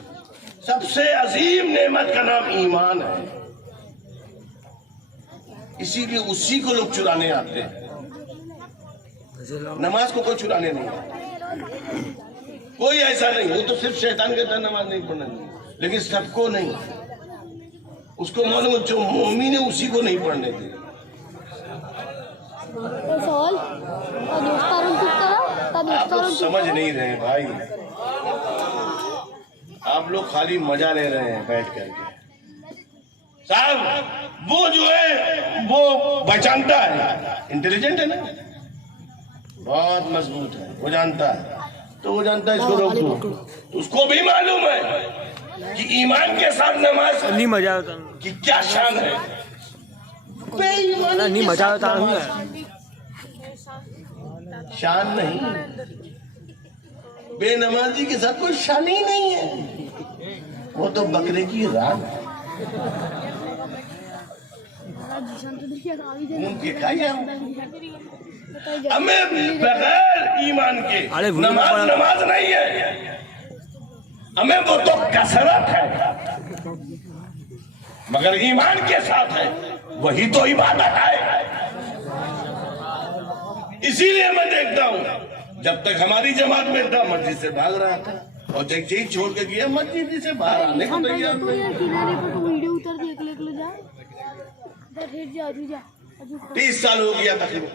सबसे अजीम नेमत का नाम ईमान है, इसीलिए उसी को लोग चुराने आते हैं। नमाज को कोई चुराने नहीं आता, कोई ऐसा नहीं, वो तो सिर्फ शैतान कहता है नमाज नहीं पढ़ना, लेकिन सबको नहीं, उसको मालूम जो मोमिन है उसी को नहीं पढ़ने थे। आप लोग समझ नहीं रहे भाई, आप लोग खाली मजा ले रहे हैं बैठ करके। साहब वो जो है वो पहचानता है, इंटेलिजेंट है ना, बहुत मजबूत है, वो जानता है, तो वो जानता है इसको रोक दो। तो उसको भी मालूम है कि ईमान के साथ नमाज नहीं मजा आता कि क्या शान है, नहीं मजा आता शान नहीं, बेनमाजी के साथ कोई शान ही नहीं है, वो तो बकरे की रान है। हमें बगैर ईमान के नमाज नहीं है, हमें वो तो कसरत है, मगर ईमान के साथ है वही तो इबादत है। इसीलिए मैं देखता हूँ जब तक हमारी जमात में था मस्जिद से भाग रहा था, और जब चीज छोड़ के गया मस्जिद से बाहर आने को तैयार नहीं। 30 साल हो गया तकरीबन,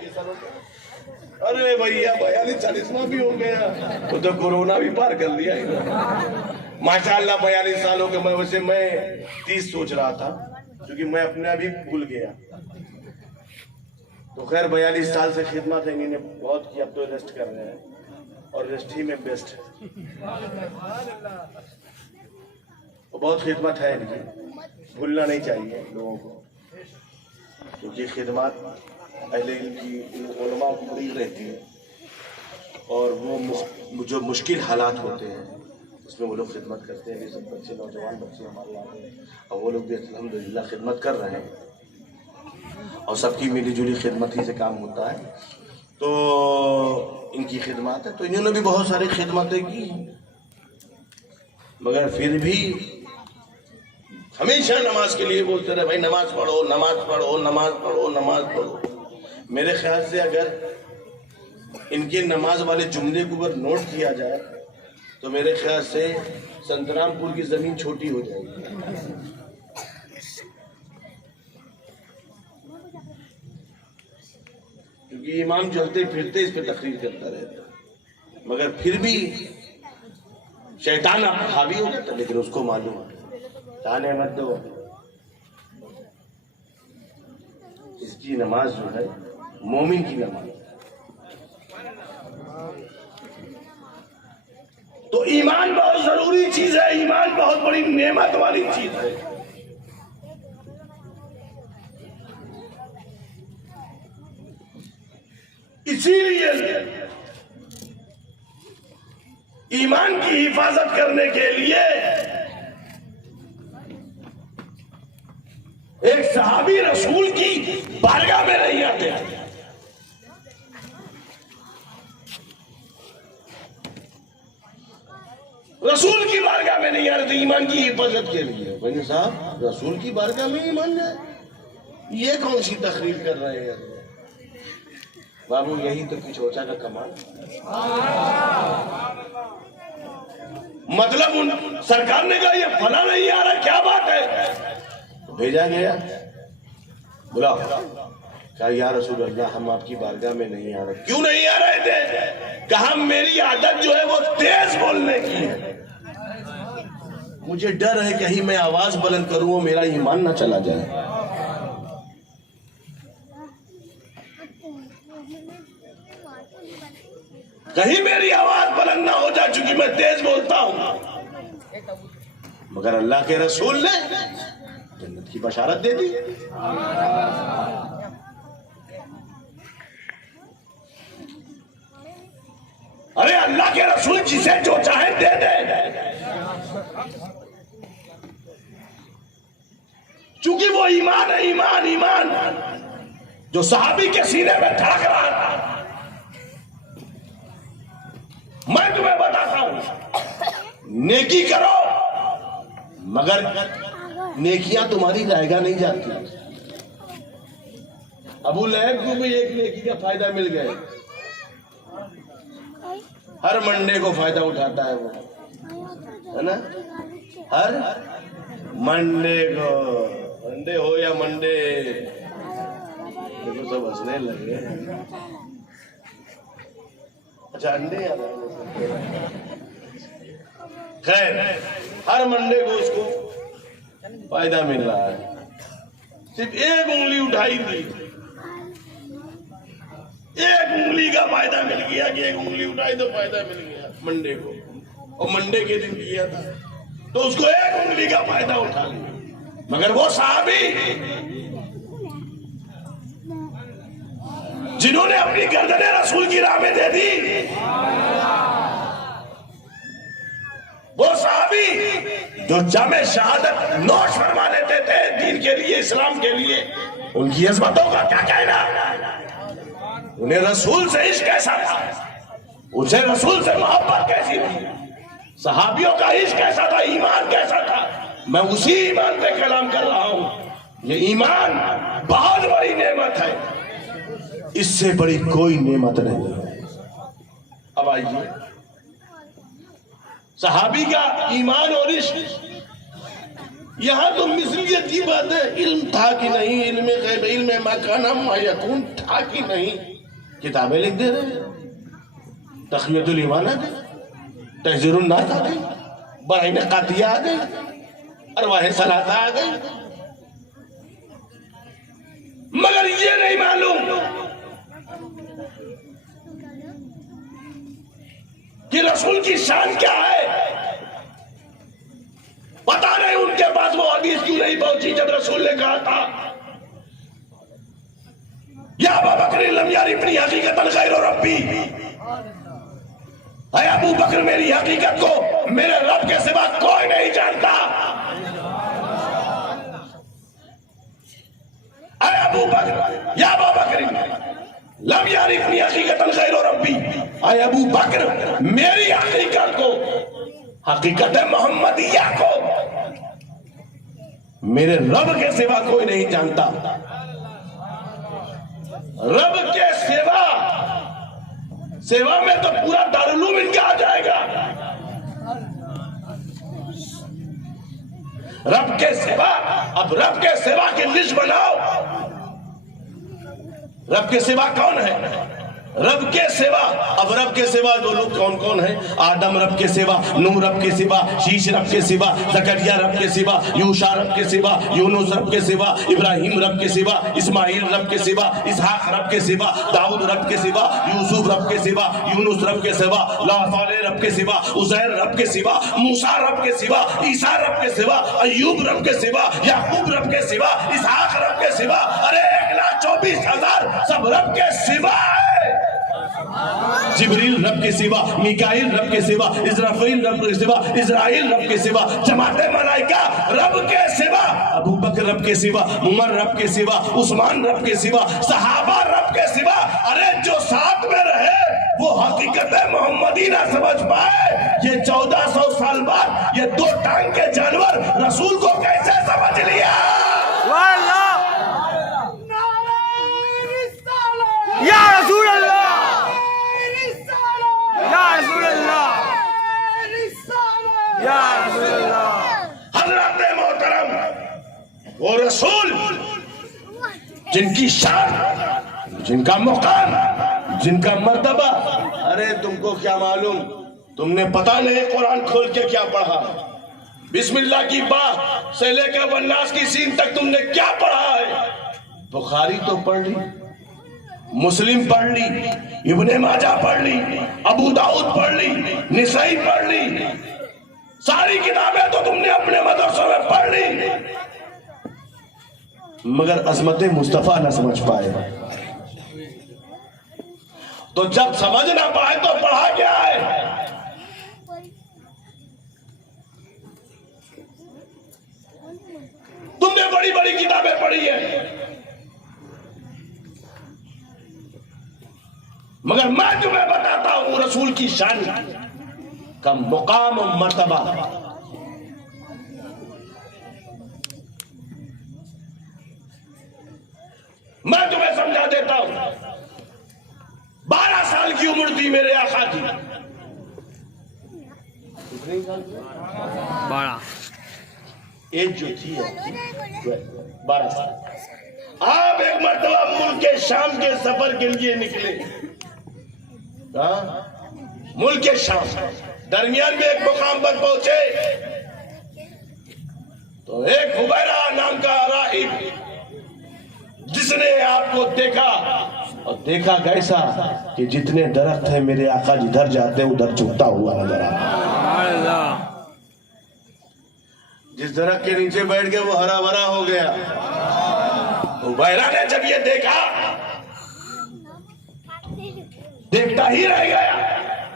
अरे भैया 42-40वां भी हो गया, वो तो कोरोना भी पार कर लिया माशाल्लाह। 42 सालों के मैं वैसे मैं 30 सोच रहा था, क्योंकि मैं अपने अभी भूल गया। तो खैर 42 साल से खिदमत है, इन्होंने बहुत की, अब तो रेस्ट कर रहे हैं और रेस्ट ही में बेस्ट है। बहुत खिदमत है इनकी, भूलना नहीं चाहिए लोगों को, क्योंकि खिदमत पहले इनकी उलमा की बड़ी रहती है, और वो जो मुश्किल हालात होते हैं उसमें वो लोग खिदमत करते हैं। ये सब बच्चे, नौजवान बच्चे हमारे यहाँ हैं, और वो लोग भी अल्हम्दुलिल्लाह खिदमत कर रहे हैं, और सबकी मिली जुली खिदमत ही से काम होता है। तो इनकी खिदमत है, तो इन्होंने भी बहुत सारी खिदमतें की, मगर फिर भी हमेशा नमाज के लिए बोलते रहे, भाई नमाज पढ़ो, नमाज पढ़ो, नमाज पढ़ो, नमाज पढ़ो। मेरे ख्याल से अगर इनके नमाज वाले जुमले को अगर नोट किया जाए तो मेरे ख्याल से संतरामपुर की जमीन छोटी हो जाएगी। क्योंकि इमाम चलते फिरते इस पे तकरीर करता रहता, मगर फिर भी शैतान आप हावी हो जाता, लेकिन उसको मालूम है ताने मत दो, इसकी नमाज जो है मोमिन की नमाज। तो ईमान बहुत जरूरी चीज है, ईमान बहुत बड़ी नेमत वाली चीज है। इसीलिए ईमान की हिफाजत करने के लिए एक सहाबी रसूल की बारगाह में नहीं आते, रसूल की बारगाह में नहीं आ रहे थे ईमान की हिफाजत के लिए। भाई साहब रसूल की बारगाह में ईमान है, ये कौन सी तकरीर कर रहे हैं बाबू, यही तो किचोचा का कमाल। मतलब सरकार ने कहा ये फला नहीं आ रहा, क्या बात है, भेजा गया, बोला क्या या रसूल अल्लाह हम आपकी बारगाह में नहीं आ रहे। क्यों नहीं आ रहे थे? कहा मेरी आदत जो है वो तेज बोलने की है, मुझे डर है कहीं मैं आवाज बुलंद करूं वो मेरा ईमान ना चला जाए। कहीं मेरी आवाज बुलंद ना हो जाए क्योंकि मैं तेज बोलता हूं। मगर अल्लाह के रसूल ने जन्नत की बशारत दे दी। अरे अल्लाह के रसूल जिसे जो चाहे दे दे, क्योंकि वो ईमान है, ईमान ईमान जो सहाबी के सीने में धड़क रहा था। मैं तुम्हें बताता हूं, नेकी करो मगर नेकियां तुम्हारी जाएगा नहीं जाती। अबू लहब को भी एक नेकी का फायदा मिल गया, हर मंडे को फायदा उठाता है वो, है ना? हर मंडे को, मंडे हो या मंडे, देखो सब हंसने लगे। अच्छा अंडे याद आए। खैर हर मंडे को उसको फायदा मिल रहा है। सिर्फ एक उंगली उठाई थी, एक उंगली का फायदा मिल गया कि एक उंगली उठाई तो फायदा मिल गया मंडे को, और मंडे के दिन किया था तो उसको एक उंगली का फायदा उठा लिया। मगर वो साहबी जिन्होंने अपनी गर्दनें रसूल की राह में दे दी, वो साहबी जो जामे शहादत नोश फरमा लेते थे दीन के लिए, इस्लाम के लिए, उनकी अजमतों का क्या कहना। उन्हें रसूल से इश्क कैसा था, उसे रसूल से मोहब्बत कैसी थी, सहाबियों का इश्क कैसा था, ईमान कैसा था। मैं उसी ईमान पे कलाम कर रहा हूं। ये ईमान बहुत बड़ी नेमत है, इससे बड़ी कोई नेमत नहीं है। अब आइए, सहाबी का ईमान और इश्क, यहां तो मिसलियत की बात है। इल्म था कि नहीं, इल्म मकाना मायकून था कि नहीं, किताबें लिख दे रहे हैं। तखवियतुल ईमान आ गई, तहजीरुन नास आ गई, बराइन कातिया आ गई, अरवाह सलाता आ गई, मगर ये नहीं मालूम कि रसूल की शान क्या है। पता नहीं उनके पास वो हदीस क्यों नहीं पहुंची जब रसूल ने कहा था या अबू बकर लम यारिफनी हकीकतन गैर रब्बी, ऐ अबू बकर मेरी हकीकत को मेरे रब के सिवा कोई नहीं जानता। ऐ अबू बकर या अबू बकर लम यारिफनी हकीकतन गैर रब्बी, ऐ अबू बकर मेरी हकीकत को, हकीकत मोहम्मदिया को मेरे रब के सिवा कोई नहीं जानता। रब के सेवा में तो पूरा दारुल उलूम इनका आ जाएगा। रब के सेवा, अब रब के सेवा की लिस्ट बनाओ। रब के सेवा कौन है? रब के सेवा, अब रब के सेवा दो लोग कौन कौन है? आदम रब के सेवा, नूह रब के सेवा, शीश रब के सेवा, जकरिया रब के सेवा, यूशा रब के सेवा, यूनुस रब के सेवा, इब्राहिम रब के सेवा, इस्माइल रब के सेवा, इसहाक रब के सेवा, दाऊद रब के सेवा, यूसुफ रब के सेवा, यूनुस रब के सेवा, सालेह रब के सेवा, उज़ैर रब के सेवा, मूसा रब के सेवा, ईसा रब के सेवा, अय्यूब रब के सेवा, याकूब रब के सेवा, इसहाक रब के सेवा। अरे 1,24,000 सब रब के सिवा है। जिब्रील रब के सिवा, मिकाईल रब के सिवा, इस्राफील रब के सिवा, इस्राइल रब के सिवा, जमाते मलाइका रब के सिवा, अबू बकर रब के सिवा, उमर रब के सिवा, उस्मान रब के सिवा, सहाबा रब के सिवा। अरे जो साथ में रहे वो हकीकत मोहम्मदी ना समझ पाए, ये 1400 साल बाद ये दो टांग के जानवर रसूल को कैसे समझ लिया? या रसूल अल्लाह, या रसूल अल्लाह, या रसूल अल्लाह। हज़रत मोहतरम वो रसूल जिनकी शान, जिनका मुकाम, जिनका मर्तबा, अरे तुमको क्या मालूम? तुमने पता नहीं कुरान खोल के क्या पढ़ा। बिस्मिल्लाह की बा से लेकर वन्नास की सीन तक तुमने क्या पढ़ा है? बुखारी तो पढ़ ली, मुस्लिम पढ़ ली, इब्ने माजा पढ़ ली, अबू दाऊद पढ़ ली, निसाई पढ़ ली, सारी किताबें तो तुमने अपने मदरसों में पढ़ ली, मगर अज़मत मुस्तफा ना समझ पाए। तो जब समझ ना पाए तो पढ़ा क्या है? तुमने बड़ी बड़ी किताबें पढ़ी है, मगर मैं तुम्हें बताता हूं रसूल की शान का मुकाम और मर्तबा। मैं तुम्हें समझा देता हूं। 12 साल की उम्र थी मेरे आका की, 12 एज जो थी 12 साल। आप एक मर्तबा मुल्क के शाम के सफर के लिए निकले। मुल्क के शाम दरमियान में एक मुकाम पर पहुंचे तो एक हुबैरा नाम का राहिब जिसने आपको देखा और देखा कैसा कि जितने दरख्त हैं मेरे आका जिधर जाते हैं उधर झुकता हुआ नजर आता। जिस दरख्त के नीचे बैठ गए वो हरा भरा हो गया। हुबैरा ने जब ये देखा देखता ही रह गया,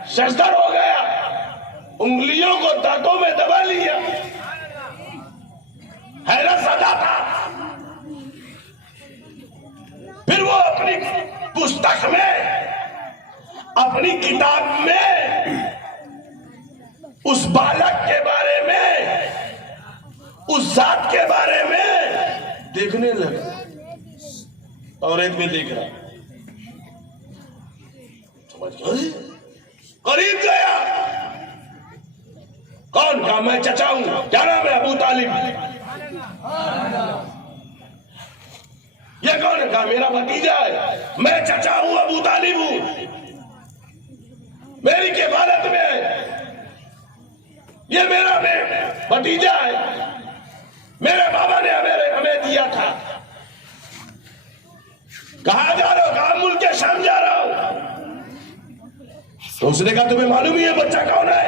शर्मसार हो गया, उंगलियों को दांतों में दबा लिया, हैरत ज़दा था। फिर वो अपनी पुस्तक में, अपनी किताब में उस बालक के बारे में, उस जात के बारे में देखने लगा। औरत में देख रहा, समझ गया, करीब गया। कौन कहा? मैं चचा हूं। क्या नाम है? अबू तालिब। ये कौन है? कहा मेरा भतीजा है। मैं चचा हूं, अबू तालिब हूं, मेरी किफालत में है। ये मेरा भतीजा है, मेरे बाबा ने हमें दिया था। कहा जा रहा हो? कहा मुल्क के शाम जा रहा हूं। तो उसने कहा तुम्हें मालूम ही है बच्चा कौन है?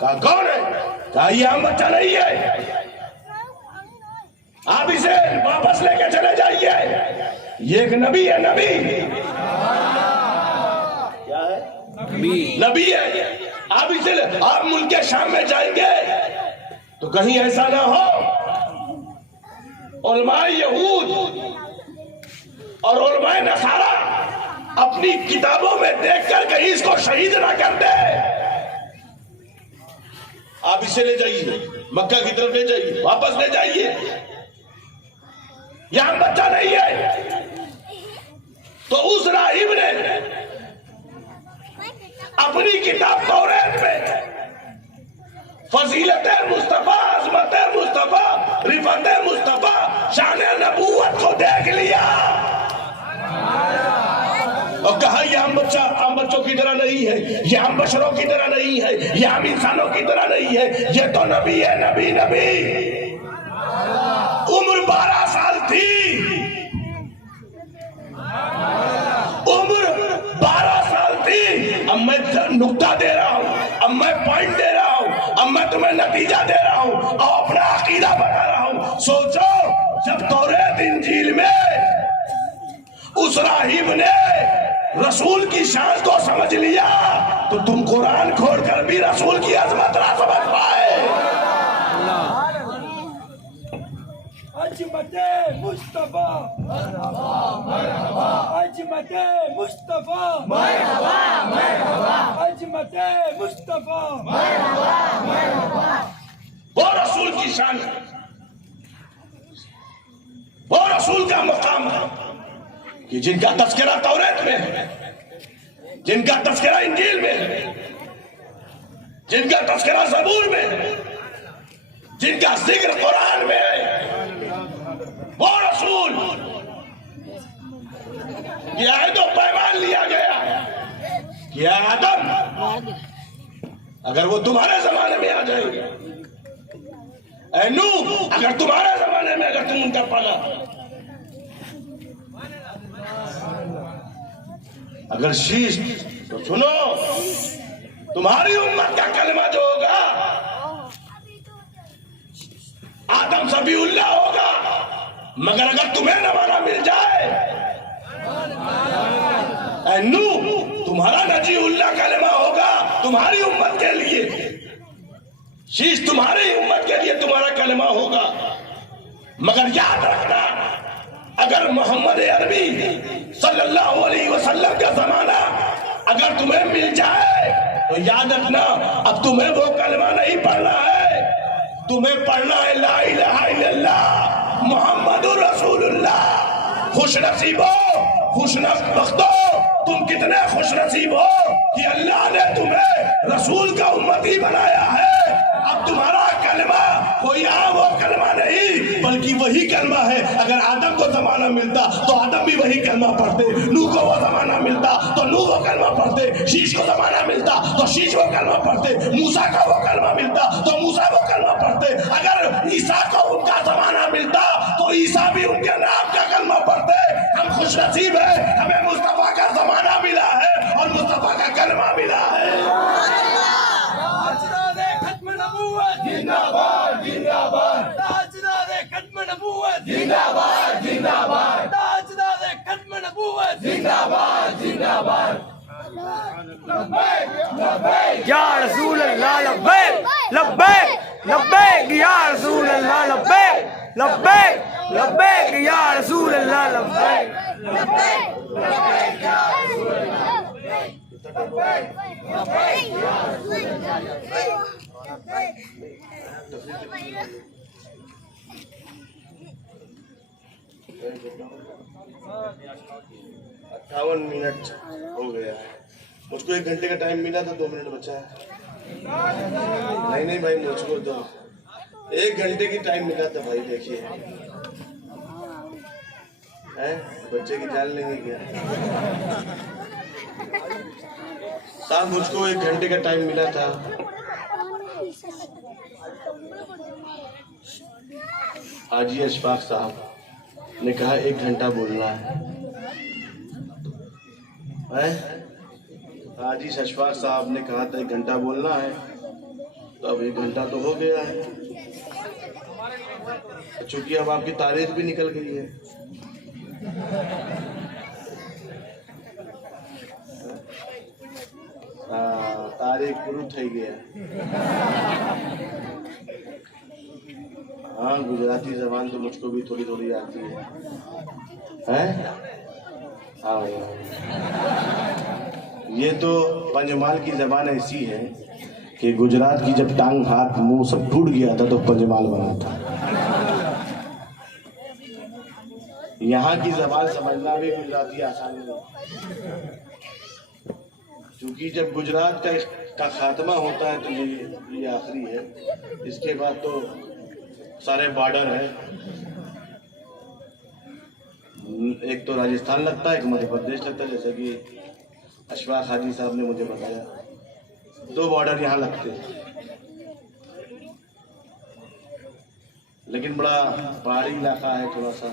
कहा कौन है? कहा ये आम बच्चा नहीं है, आप इसे वापस लेके चले जाइए, ये एक नबी है। नबी क्या है? नबी है। आप इसे, आप मुल्क के शाम में जाएंगे तो कहीं ऐसा ना हो उलमाए यहूद और उलमाए नसारा अपनी किताबों में देखकर कहीं इसको शहीद ना कर दे। आप इसे ले जाइए, मक्का की तरफ ले जाइए, वापस ले जाइए, यहां बच्चा नहीं है। तो उस राहिब ने अपनी किताब तौरात में फजीलत मुस्तफा, अज़मत मुस्तफा, रिफत मुस्तफा, शान नबूवत को देख लिया और कहा ये आम बच्चों की तरह नहीं है, ये आम बशरों की तरह नहीं है, ये आम इंसानों की तरह नहीं है, ये तो नबी है। नबी उम्र 12 साल थी, उम्र 12 साल थी। अब मैं नुक्ता दे रहा हूं, अब मैं पॉइंट दे रहा हूं, अब मैं तुम्हें नतीजा दे रहा हूं और अपना अकीदा बता रहा हूं। सोचो, जब तौरात इंजील में उस राहिब ने रसूल की शान को समझ लिया तो तुम कुरान खोलकर भी रसूल की अजमत ना समझ पाए। अजमते मुस्तफा मरहबा मरहबा, अजमते मुस्तफा मरहबा मरहबा, अजमते मुस्तफा मरहबा मरहबा। वो रसूल की शान है, वो रसूल का मुकाम है कि जिनका तस्करा तौरात में है, जिनका तस्करा इंजील में है, जिनका तस्करा ज़बूर में है, जिनका जिक्र कुरान में है, वो रसूल। ये आयतो पैमान लिया गया कि आदम अगर वो तुम्हारे जमाने में आ जाएंगे, ऐ नूह अगर तुम्हारे जमाने में अगर तुम उनका पाला, अगर शीश, तो सुनो, तुम्हारी उम्मत का कलमा जो होगा आदम सफीउल्लाह होगा, मगर अगर तुम्हें नवाना मिल जाए, ऐ नूह तुम्हारा नजीउल्लाह कलमा होगा तुम्हारी उम्मत के लिए, शीश तुम्हारी उम्मत के लिए तुम्हारा कलमा होगा। मगर याद रखना, अगर मोहम्मद अरबी सल्लल्लाहु अलैहि वसल्लम का जमाना अगर तुम्हें मिल जाए तो याद रखना, अब तुम्हें वो कलमा नहीं पढ़ना है, तुम्हें पढ़ना है ला इलाहा इल्लल्लाह मुहम्मदुर रसूलुल्लाह। खुश नसीब हो, खुश बख्तो, तुम कितने खुश नसीब हो कि अल्लाह ने तुम्हें रसूल का उम्मती बनाया है। अब तुम्हारा कलमा कोई आम और कलमा नहीं, बल्कि वही कलमा है। अगर आदम को जमाना मिलता तो आदम भी वही कलमा पढ़ते, नूह को वो जमाना मिलता तो नूह वो कलमा पढ़ते, शीश को जमाना मिलता तो शीश वो कलमा पढ़ते, मूसा का वो कलमा मिलता तो मूसा वो कलमा पढ़ते। अगर ईसा को उनका जमाना मिलता तो ईसा भी उनके नाम का कलमा पढ़ते। हम खुश नसीब है, हमें मुस्तफा का जमाना मिला है और मुस्तफा का कलमा मिला है। जिंदाबाद जिंदाबाद, ताजदारे खत्म नबूवत जिंदाबाद जिंदाबाद, ताजदारे खत्म नबूवत जिंदाबाद जिंदाबाद। लब्बैक लब्बैक या रसूल अल्लाह लब्बैक लब्बैक लब्बैक या रसूल अल्लाह लब्बैक लब्बैक लब्बैक या रसूल अल्लाह लब्बैक लब्बैक लब्बैक या रसूल अल्लाह लब्बैक लब्बैक या रसूल अल्लाह। 58 मिनट हो गया है। मुझको 1 घंटे का टाइम मिला था, 2 मिनट बचा है। नहीं भाई, मुझको तो 1 घंटे की टाइम मिला था भाई। देखिए हैं, बच्चे की जान लेंगे क्या साहब? मुझको 1 घंटे का टाइम मिला था। हाजी अशफाक साहब ने कहा 1 घंटा बोलना है। हाजी अशफाक साहब ने कहा था 1 घंटा बोलना है, तो अब 1 घंटा तो हो गया है। चूंकि अब आपकी तारीख भी निकल गई है। तारीख पूरी થઈ गया। हाँ, गुजराती जबान तो मुझको भी थोड़ी थोड़ी आती है। हाँ भाई, ये तो पंजमाल की जबान ऐसी है कि गुजरात की जब टांग हाथ मुंह सब टूट गया था तो पंजमाल बना था। यहाँ की जबान समझना भी गुजराती आसान नहीं, क्योंकि जब गुजरात का खात्मा होता है तो ये आखिरी है। इसके बाद तो सारे बॉर्डर है। एक तो राजस्थान लगता है, एक मध्य प्रदेश लगता है, जैसे कि अशफाक हाजी साहब ने मुझे बताया। 2 बॉर्डर यहाँ लगते हैं, लेकिन बड़ा पहाड़ी इलाका है थोड़ा सा।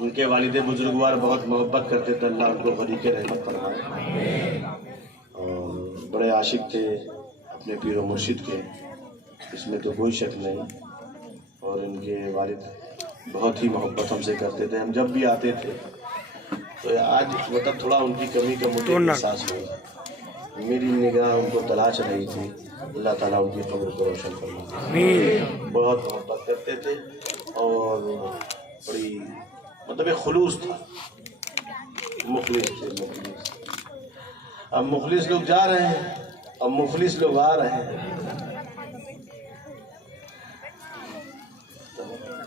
उनके वालिदे बुजुर्गवार बहुत मोहब्बत करते थे, अल्लाह उनको फरीके रहमत फरमाए, और बड़े आशिक थे अपने पीर व मुर्शिद के, इसमें तो कोई शक नहीं। और इनके वालिद बहुत ही मोहब्बत हमसे करते थे। हम जब भी आते थे तो आज मतलब थोड़ा उनकी कमी का मुझे एहसास हुआ। मेरी निगाह उनको तलाश रही थी। अल्लाह ताला उनकी कब्र को रोशन फरमाए। बहुत मोहब्बत करते थे और बड़ी मतलब एक खुलूस था, मुखलिस थे, मुखलिस। अब मुखलिस लोग जा रहे हैं, अब मुखलिस लोग आ रहे हैं।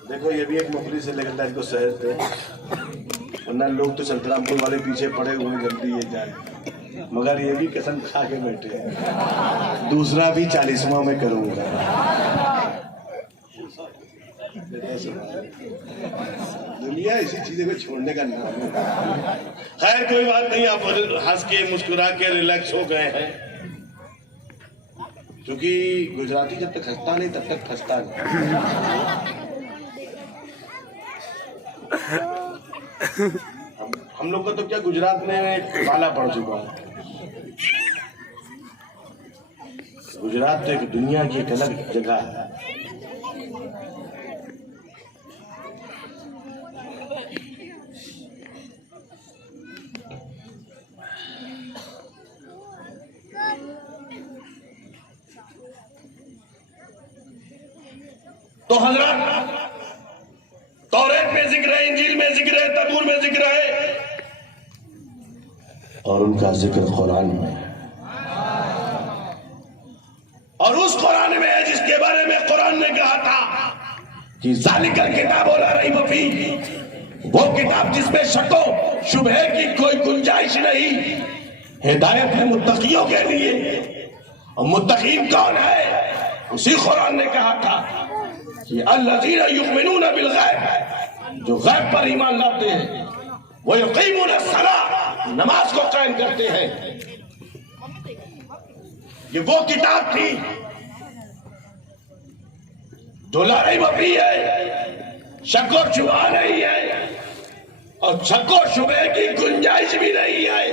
देखो, ये भी एक मुखलिस है, लेकिन इसको शहर थे, वरना लोग तो संतरामपुर वाले पीछे पड़े हुए जल्दी ये जाए, मगर ये भी कसम खा के बैठे हैं, दूसरा भी 40वां में करूँगा। दुनिया इसी चीजें को छोड़ने का नाम है। खैर कोई बात नहीं, आप हंस के मुस्कुरा के रिलैक्स हो गए हैं, क्योंकि गुजराती जब तक हंसता नहीं तब तक फंसता नहीं। हम लोग का तो क्या गुजरात में पाला पड़ चुका है। गुजरात तो एक दुनिया की एक अलग जगह है। तो हजरत, तौरेत में जिक्र है, इंजील में जिक्र है, तबूर में जिक्र है, और उनका जिक्र कुरान में है। और उस कुरान में है जिसके बारे में कुरान ने कहा था कि ज़ालिकल किताब ला रैब फीह, वो किताब जिसमें शको शुबहे की कोई गुंजाइश नहीं। हिदायत है मुत्तकियों के लिए। और मुत्तकीन कौन है? उसी कुरान ने कहा था कि अल्लज़ीना युमिनूना बिल गैब, जो गैब पर ईमान लाते हैं, वो युकीमूना सलाह, नमाज को कायम करते हैं। ये वो किताब थी जो ला रैब फीह है, शक और शुबहा नहीं है और शक और शुबहे की गुंजाइश भी नहीं है।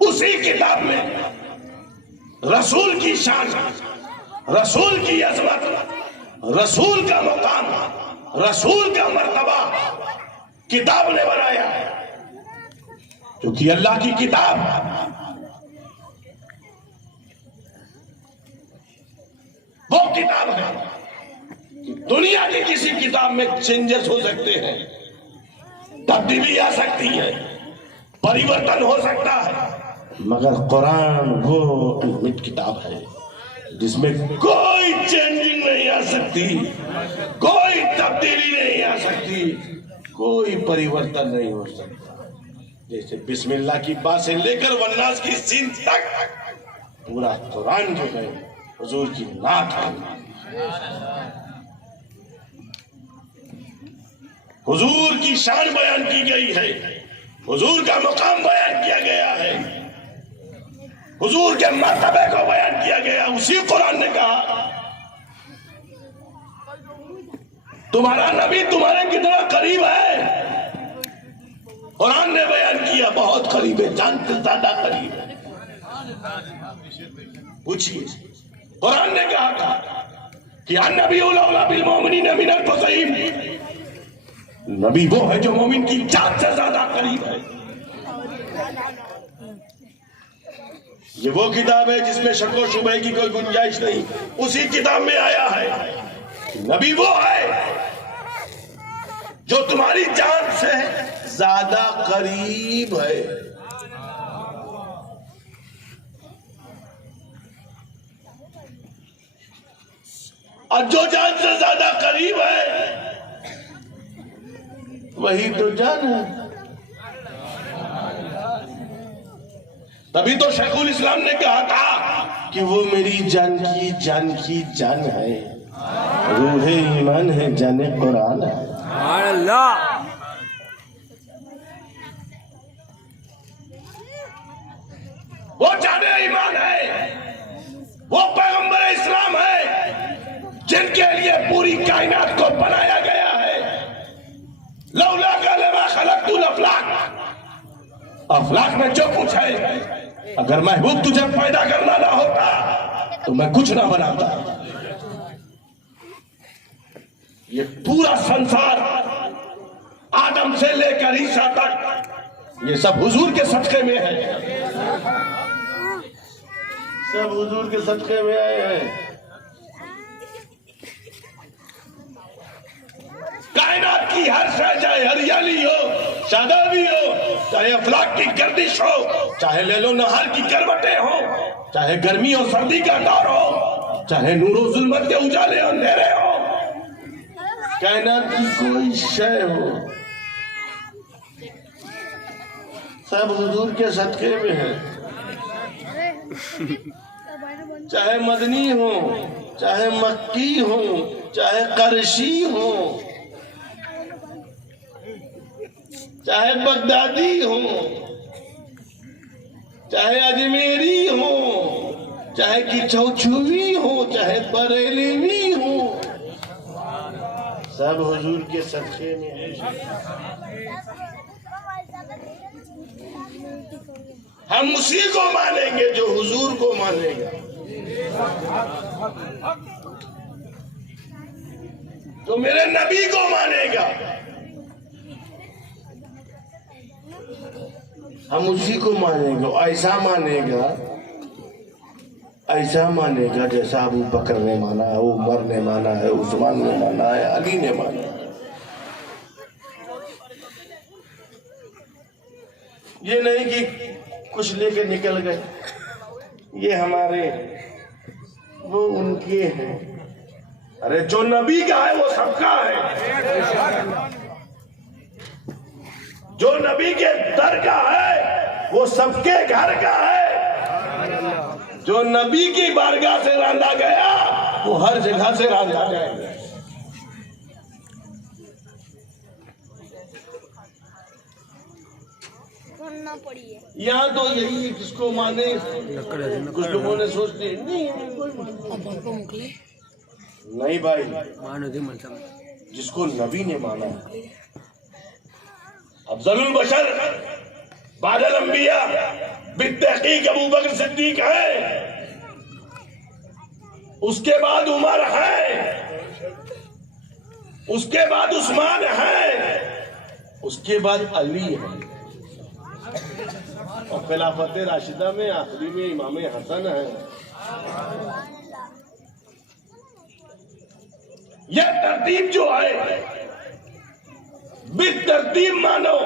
उसी किताब में रसूल की शान, रसूल की अजमत, रसूल का मुकाम, रसूल का मर्तबा किताब ने बनाया है, क्योंकि अल्लाह की किताब वो किताब है कि दुनिया की किसी किताब में चेंजेस हो सकते हैं, तब्दीली आ सकती है, परिवर्तन हो सकता है, मगर कुरान वो अनलिमिटेड किताब है जिसमें कोई चेंजिंग नहीं आ सकती, कोई तब्दीली नहीं आ सकती, कोई परिवर्तन नहीं हो सकता। जैसे बिस्मिल्लाह की बा से लेकर वन्नास की सीन तक पूरा कुरान जो है हुजूर की नात है, हुजूर की शान बयान की गई है, हुजूर का मुकाम बयान किया गया है, हुजूर के मर्तबे को बयान किया गया। उसी कुरान ने कहा तुम्हारा नबी तुम्हारे कितना करीब है। कुरान ने बयान किया बहुत करीब है, जान से ज्यादा करीब है। पूछिए, कुरान ने कहा था कि नबी औला बिल मोमिनीन मिनल फज़ईम, नबी वो है जो मोमिन की जान से ज्यादा करीब है। ये वो किताब है जिसमें शक व शुबह की कोई गुंजाइश नहीं। उसी किताब में आया है नबी वो है जो तुम्हारी जान से ज्यादा करीब है। और जो जान से ज्यादा करीब है वही तो जान है। तभी तो शेखुल इस्लाम ने कहा था कि वो मेरी जान की जान है, रूहे ईमान है, जाने कुरान है। अल्लाह, वो जाने ईमान है, वो पैगंबर इस्लाम है जिनके लिए पूरी कायनात को बनाया गया है। लौला का लमा खलक़तुल अफ़लाक, अफलाक में जो कुछ है, अगर महबूब तुझे पैदा करना ना होता तो मैं कुछ ना बनाता। ये पूरा संसार आदम से लेकर ईसा तक ये सब हुजूर के सदके में है, सब हुजूर के सदके में आए हैं। कायनात की हर शय, चाहे हरियाली हो, शादाबी हो, चाहे अफलाक की गर्दिश हो, चाहे लेलो नहार की करवटें हो, चाहे गर्मी और सर्दी का दौर हो, चाहे नूरो जुल्मत के उजाले अंधेरे हो, कायनात की कोई शय हो, सब हुजूर के सदके में है। चाहे मदनी हो, चाहे मक्की हो, चाहे करशी हो, चाहे बगदादी हो, चाहे अजमेरी हो, चाहे की चौचुवी हो, चाहे बरेलवी हो, सब हुजूर के सदके में है। हम उसी को मानेंगे जो हुजूर को मानेगा, जो मेरे नबी को मानेगा, हम उसी को मानेंगे। ऐसा मानेगा जैसा अबू बकर ने माना है, उमर ने माना है, उस्मान ने माना है, अली ने माना है। ये नहीं कि कुछ लेके निकल गए, ये हमारे वो उनके हैं। अरे जो नबी का है वो सबका है, जो नबी के दर का है वो सबके घर का है। जो नबी की बारगाह से रांधा गया वो हर जगह से रांधा जाएगा। यहाँ तो यही किसको माने, कुछ लोगों ने सोच लिया नहीं भाई, जिसको नबी ने माना अफजलुल बशर बादल अंबिया बित्तहकीक अबू बकर सिद्दीक है, उसके बाद उमर है, उसके बाद उस्मान है, उसके बाद अली है, और खिलाफत राशिदा में आखिरी में इमाम हसन है। यह तरतीब जो है बिद तरतीब मानो।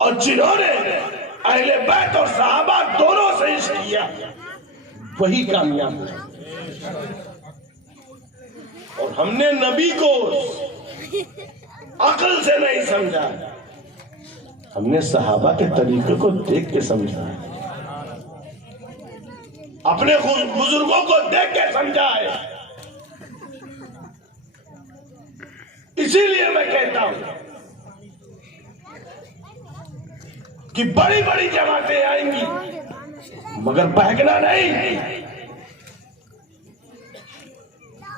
और जिन्होंने अहले बैत और सहाबा दोनों से इश्क किया वही कामयाब है। और हमने नबी को अक्ल से नहीं समझा, हमने सहाबा के तरीके को देख के समझा है, अपने बुजुर्गों को देख के समझा है। इसीलिए मैं कहता हूं कि बड़ी बड़ी जमातें आएंगी मगर बहकना नहीं।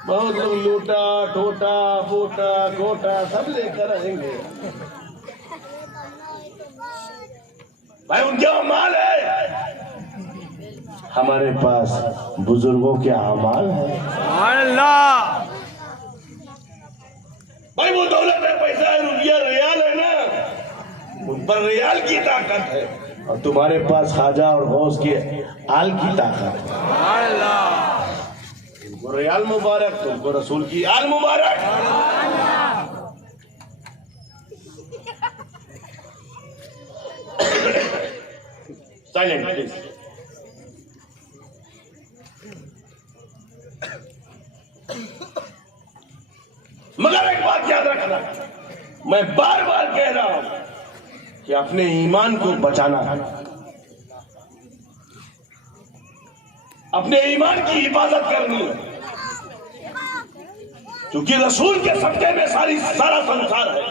बहुत लोग लोटा ठोटा बोटा गोटा सब लेकर आएंगे भाई, उनके अमाल है, हमारे पास बुजुर्गों के अमाल है। अल्लाह भाई वो दौलत है, पैसा है, रुपया रियाल है ना, उन पर रियाल की ताकत है, और तुम्हारे पास खाजा और गौस के आल की ताकत है। अल्लाह तुमको रियाल मुबारक, तुमको रसूल की आल मुबारक। Silent please. मगर एक बात याद रखना, मैं बार बार कह रहा हूं कि अपने ईमान को बचाना है, अपने ईमान की हिफाजत करनी है, क्योंकि रसूल के सदक़े में सारा संसार है।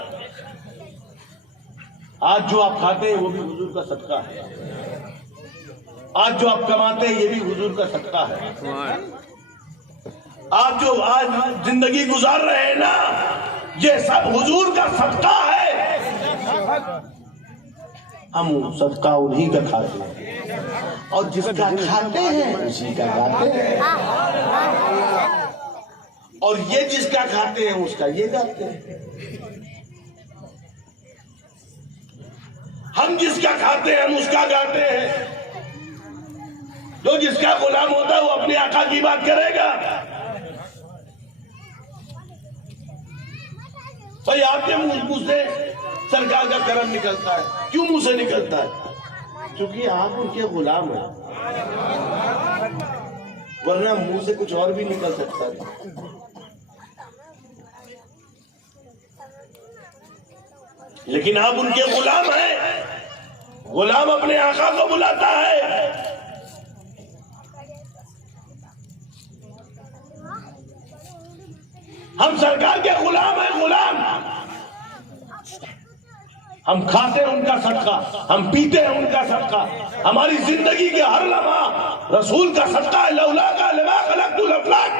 आज जो आप खाते हैं वो भी हुजूर का सदका है, आज जो आप कमाते हैं ये भी हुजूर का सदका है, आप जो आज जिंदगी गुजार रहे हैं ना ये सब हुजूर का सदका है। हम सदका उन्हीं का खाते हैं और जिसका खाते हैं उसी का गाते हैं, और ये जिसका खाते हैं उसका ये गाते हैं। हम जिसका खाते हैं हम उसका गाते हैं। जो जिसका गुलाम होता है वो अपने आका की बात करेगा। भाई आपके मुंह से सरकार का करम निकलता है, क्यों मुंह से निकलता है? क्योंकि आप उनके गुलाम हैं, वरना मुंह से कुछ और भी निकल सकता है। लेकिन आप उनके गुलाम हैं, गुलाम अपने आका को बुलाता है। हम सरकार के गुलाम हैं, गुलाम। हम खाते हैं उनका सदका, हम पीते हैं उनका सदका, हमारी जिंदगी के हर लम्हा रसूल का सदका है। लौला का लमा खलक़तुल अफ़लाक,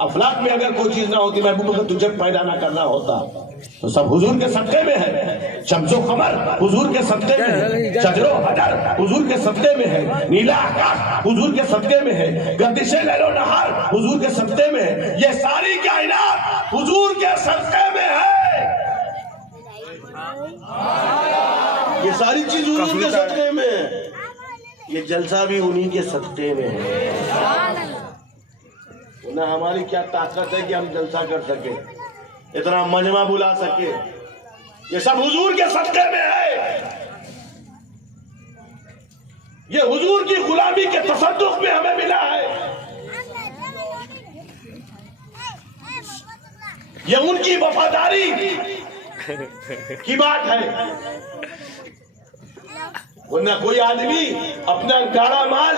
अफलाक में अगर कोई चीज ना होती महबूब अगर तुझे पैदा ना करना होता तो सब हुजूर के सदके में है। शम्सो कमर हुजूर के सदके में है, शजरो हजर हुजूर के सदके में है, नीला आकाश हुजूर के सदके में है, गर्दिशे लैलो नहार हुजूर के सदके में है। ये सारी कायनात हुजूर के सदके में है, ये सारी चीज उन्हीं के सदके में है, ये जलसा भी उन्हीं के सदके में है। ना हमारी क्या ताकत है कि हम जलसा कर सके, इतना मजमा बुला सके, ये सब हुजूर के सदके में है। ये हुजूर की गुलामी के तसद्दुक में हमें मिला है। ये उनकी वफादारी की बात है, वरना कोई आदमी अपना गाढ़ा माल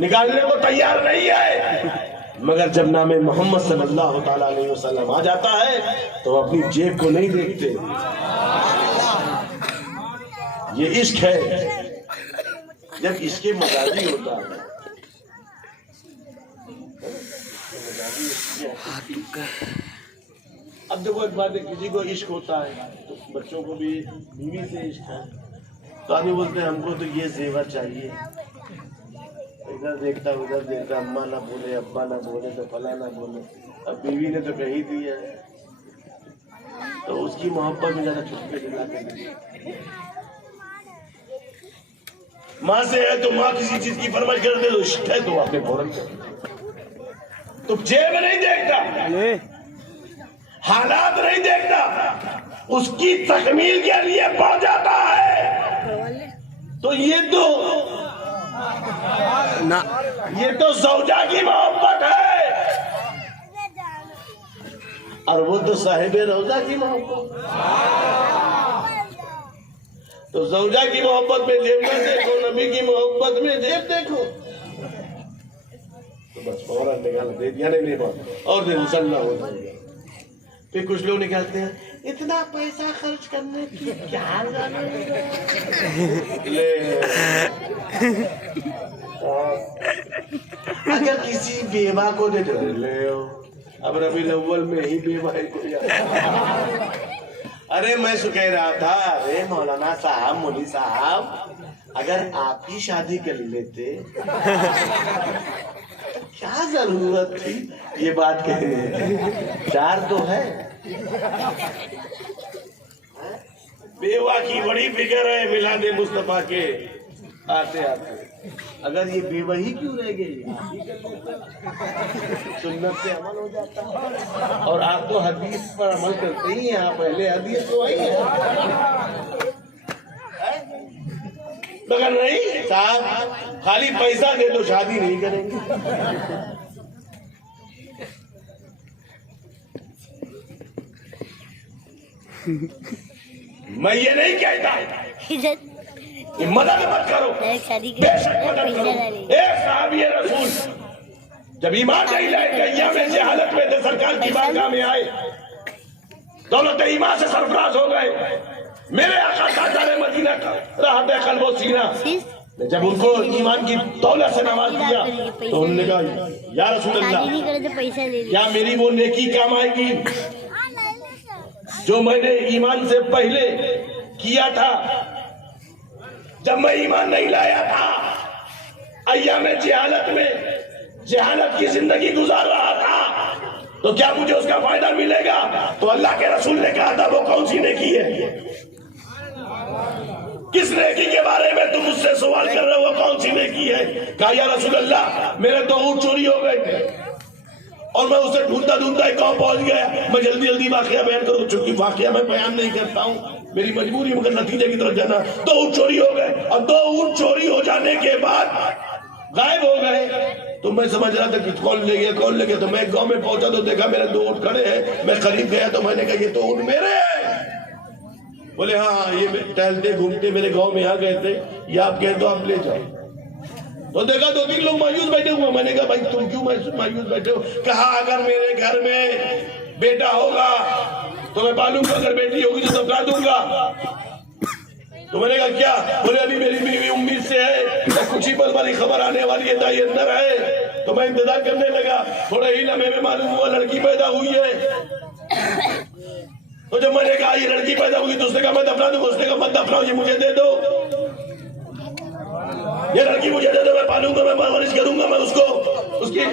निकालने को तैयार नहीं है। मगर जब नामे मोहम्मद सल्लल्लाहु ताला अलैहि वसल्लम आ जाता है तो अपनी जेब को नहीं देखते। ये इश्क है, जब इसके मजाजी होता है। अब देखो एक बात है, किसी को इश्क होता है तो बच्चों को भी बीवी से इश्क है, तो आदमी बोलते हैं हमको तो ये जेवर चाहिए, इधर देखता उधर देखता, अम्मा ना बोले अब्बा ना बोले तो फला ना बोले, अब बीवी ने तो कही दी है तो उसकी मोहब्बत में ज्यादा छुपके दिला के। माँ से है तो माँ किसी चीज की फरमाइश कर दे तो इश्क है तो आपने फौरन कर। तो जेब नहीं देखता, हालात नहीं देखता, उसकी तकमील के लिए बढ़ जाता है। तो ये तो ज़ौजा की मोहब्बत है, और वो तो साहिबे रौजा की मोहब्बत। तो ज़ौजा की मोहब्बत में जेब में देखो, नबी की मोहब्बत में जेब देखो, तो बस फौरन निकाल दे दिया, नहीं बात और दे मुसल्ला हो जाएगा। फिर कुछ लोग निकालते हैं इतना पैसा खर्च करने की क्या ले। अगर किसी बेवा को दे दो ले, अब रबीउल अव्वल में ही बेवा है कोई। अरे मैं सो कह रहा था, अरे मौलाना साहब मौली साहब अगर आप ही शादी कर लेते क्या जरूरत थी ये बात कहने की, चार तो है। बेवा की बड़ी फिक्र है मिलादे मुस्तफा के आते आते। अगर ये बेवा ही क्यों रह गई, सुन्नत से अमल हो जाता है। और आप तो हदीस पर अमल करते ही हैं, पहले हदीस तो आई है। मगर नहीं साहब, खाली पैसा दे दो शादी नहीं करेंगे। मैं ये नहीं कहता कि मदद मत करो, बेशक मदद करो। साहब ये रसूल जब ईमान नहीं लाए में जहालत में थे, सरकार की बारगाह में आए, दौलत ईमान से सरफराज हो गए। मेरे आका ताजदार मदीना का राहत कल्बो सीना, जब उनको ईमान की दौलत से नवाज दिया तो उन्होंने कहा या रसूल अल्लाह, क्या मेरी वो नेकी काम आएगी जो मैंने ईमान से पहले किया था, जब मैं ईमान नहीं लाया था, अय्याम जहालत में जहालत की जिंदगी गुजार रहा था, तो क्या मुझे उसका फायदा मिलेगा? तो अल्लाह के रसूल ने कहा था वो कौन सी नेकी है? किस नेकी के बारे में तुम मुझसे सवाल कर रहे हो, वो कौन सी नेकी है? कहा या रसूल अल्लाह, मेरे 2 ऊँट चोरी हो गए थे और मैं उसे ढूंढता ढूंढता एक गाँव पहुंच गया। मैं जल्दी जल्दी वाकया बयान करूं, चूंकि वाकया मैं बयान नहीं करता हूं, मेरी मजबूरी, मगर नतीजे की तरफ जाना। 2 ऊँट चोरी हो गए और 2 ऊँट चोरी हो जाने के बाद गायब हो गए। तो मैं समझ रहा था कि कौन ले गया कौन ले गया। तो मैं गांव में पहुंचा तो देखा मेरे 2 ऊँट खड़े हैं। मैं करीब गया तो मैंने कहा ये तो ऊँट मेरे हैं। बोले हाँ, ये टहलते घूमते मेरे गांव में आ गए थे, ये आप कहे तो आप ले जाओ। तो देखा 2-3 लोग मायूस बैठे हुए। मैंने कहा भाई तुम क्यों मायूस बैठे हो? कहा अगर मेरे घर में बेटा होगा तो मैं पालूंगा, अगर बेटी होगी तो दफना दूंगा। तो मैंने कहा क्या? बोले अभी मेरी बीवी उम्मीद से है और कुछ ही पल वाली खबर आने वाली है, दाई अंदर है। तो मैं इंतजार करने लगा, थोड़े ही लम्हे में मालूम हुआ लड़की पैदा हुई है। तो जब मैंने कहा ये लड़की पैदा हुई तो उसने कहा मैं दफना दूंगा। उसने कहा मत दफनाओ, ये मुझे दे दो, ये लड़की मुझे दे दो, मैं पालूंगा, मैं परवरिश करूंगा, मैं उसको उसकी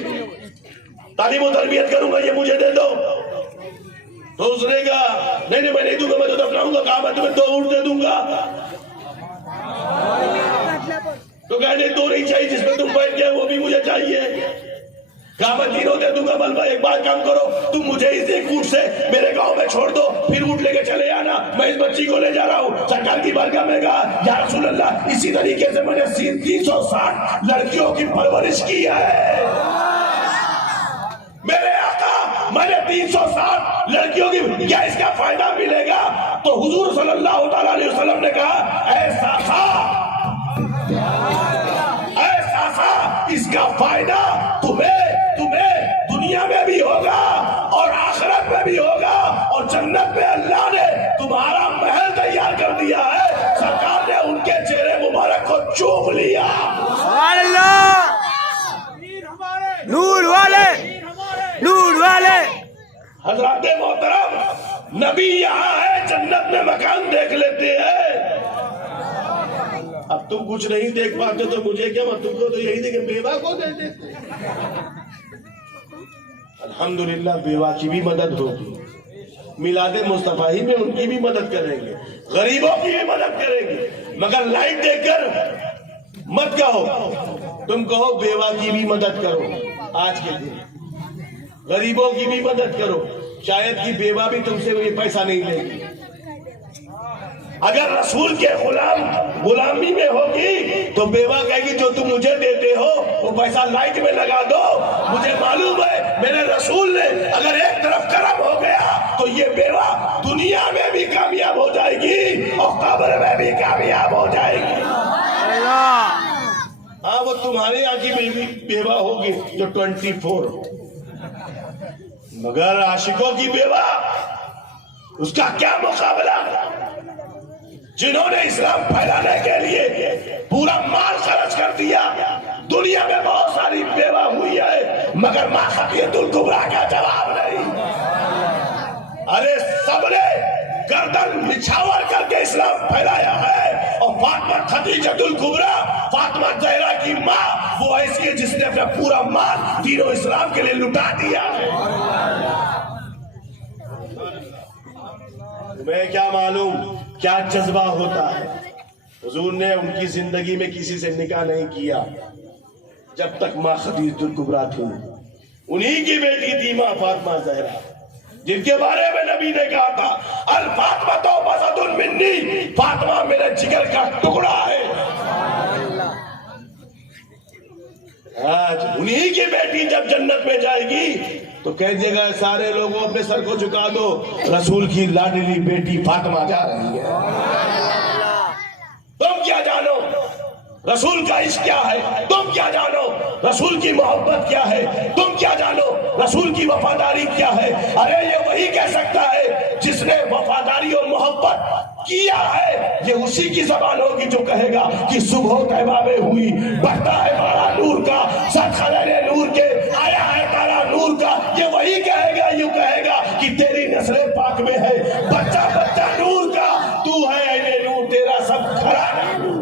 तालीम और तरबियत करूंगा, ये मुझे दे दो। तो उसने कहा नहीं मैं नहीं दूंगा, मैं तो दफनाऊंगा। कहा मैं तुम्हें 2 ऊँट दे दूंगा। तो कहने 2 नहीं चाहिए, जिसमें तुम बैठ गए वो भी मुझे चाहिए। कहा मैं 3 दे दूंगा। बलबा एक बात काम करो, तुम मुझे इस एक ऊँट से मेरे गांव में छोड़ दो, फिर ऊँट लेके चले आना, मैं इस बच्ची को ले जा रहा हूँ। सरकार की बारगाह में कहा या रसूल अल्लाह, इसी तरीके से मैंने 360 लड़कियों की परवरिश की है। मेरे आका मैंने 360 लड़कियों की, क्या इसका फायदा मिलेगा? तो हुजूर सल्लल्लाहु अलैहि वसल्लम ने कहा, ऐसा इसका फायदा तुम्हें दुनिया में भी होगा और आखिरत में भी होगा, और जन्नत में अल्लाह ने तुम्हारा महल तैयार कर दिया है। सरकार ने उनके चेहरे मुबारक को चूम लिया। अल्लाह नूर वाले, नूर वाले। हजरत मोहतरम, नबी यहाँ है, जन्नत में मकान देख लेते हैं। अब तुम कुछ नहीं देख पाते तो मुझे क्या, तुमको तो यही देखे, बेवा को दे देते। अल्हम्दुलिल्लाह बेवा की भी मदद होगी, मिलादे मुस्तफाही में उनकी भी मदद करेंगे, गरीबों की भी मदद करेंगे, मगर लाइट देखकर मत कहो, तुम कहो बेवा की भी मदद करो। आज के दिन गरीबों की भी मदद करो, शायद कि बेवा भी तुमसे ये पैसा नहीं लेगी। अगर रसूल के गुलामी में होगी तो बेवा कहेगी, जो तुम मुझे देते हो वो पैसा लाइट में लगा दो। मुझे मालूम है मेरे रसूल ने अगर एक तरफ करम हो गया तो ये बेवा दुनिया में भी कामयाब हो जाएगी और कब्र में भी कामयाब हो जाएगी। हाँ, वो तुम्हारे यहाँ की भी बेवा होगी जो 24, मगर आशिकों की बेवा, उसका क्या मुकाबला? जिन्होंने इस्लाम फैलाने के लिए पूरा माल खर्च कर दिया। दुनिया में बहुत सारी बेवा हुई है, मगर मां खदीजतुल कुबरा का जवाब नहीं। अरे सबने गर्दन निछावर करके इस्लाम फैलाया है, और फातिमा खदीजतुल कुबरा, फातिमा ज़हरा की माँ, वो ऐसी है जिसने अपना पूरा माल दीनों इस्लाम के लिए लुटा दिया है। तुम्हें क्या मालूम क्या जज्बा होता है? हुजूर ने उनकी जिंदगी में किसी से निकाह नहीं किया जब तक माँ खदीजतुल कुबरा थी। उन्हीं की बेटी थी माँ फातिमा ज़हरा, जिनके बारे में नबी ने कहा था, अल फातिमा तो बसदुन मिन्नी, फातिमा मेरे जिगर का टुकड़ा है। आज उन्हीं की बेटी जब जन्नत में जाएगी तो कह देगा, सारे लोगों अपने सर को झुका दो, रसूल की लाडली बेटी फातिमा जा रही है। तुम क्या जानो रसूल का इश्क क्या है? तुम क्या जानो रसूल की मोहब्बत क्या है? तुम क्या जानो रसूल की वफादारी क्या है? अरे ये वही कह सकता है जिसने वफादारी और मोहब्बत किया है। ये उसी की जबान होगी जो कहेगा कि सुबह तैबा में हुई, बढ़ता है बारा नूर का, सदखले नूर के, आया है तारा नूर का। ये वही कहेगा, यूं कहेगा कि तेरी नस्ल पाक में है बच्चा बच्चा नूर का, तू है ऐने नूर, तेरा सब खरा नूर।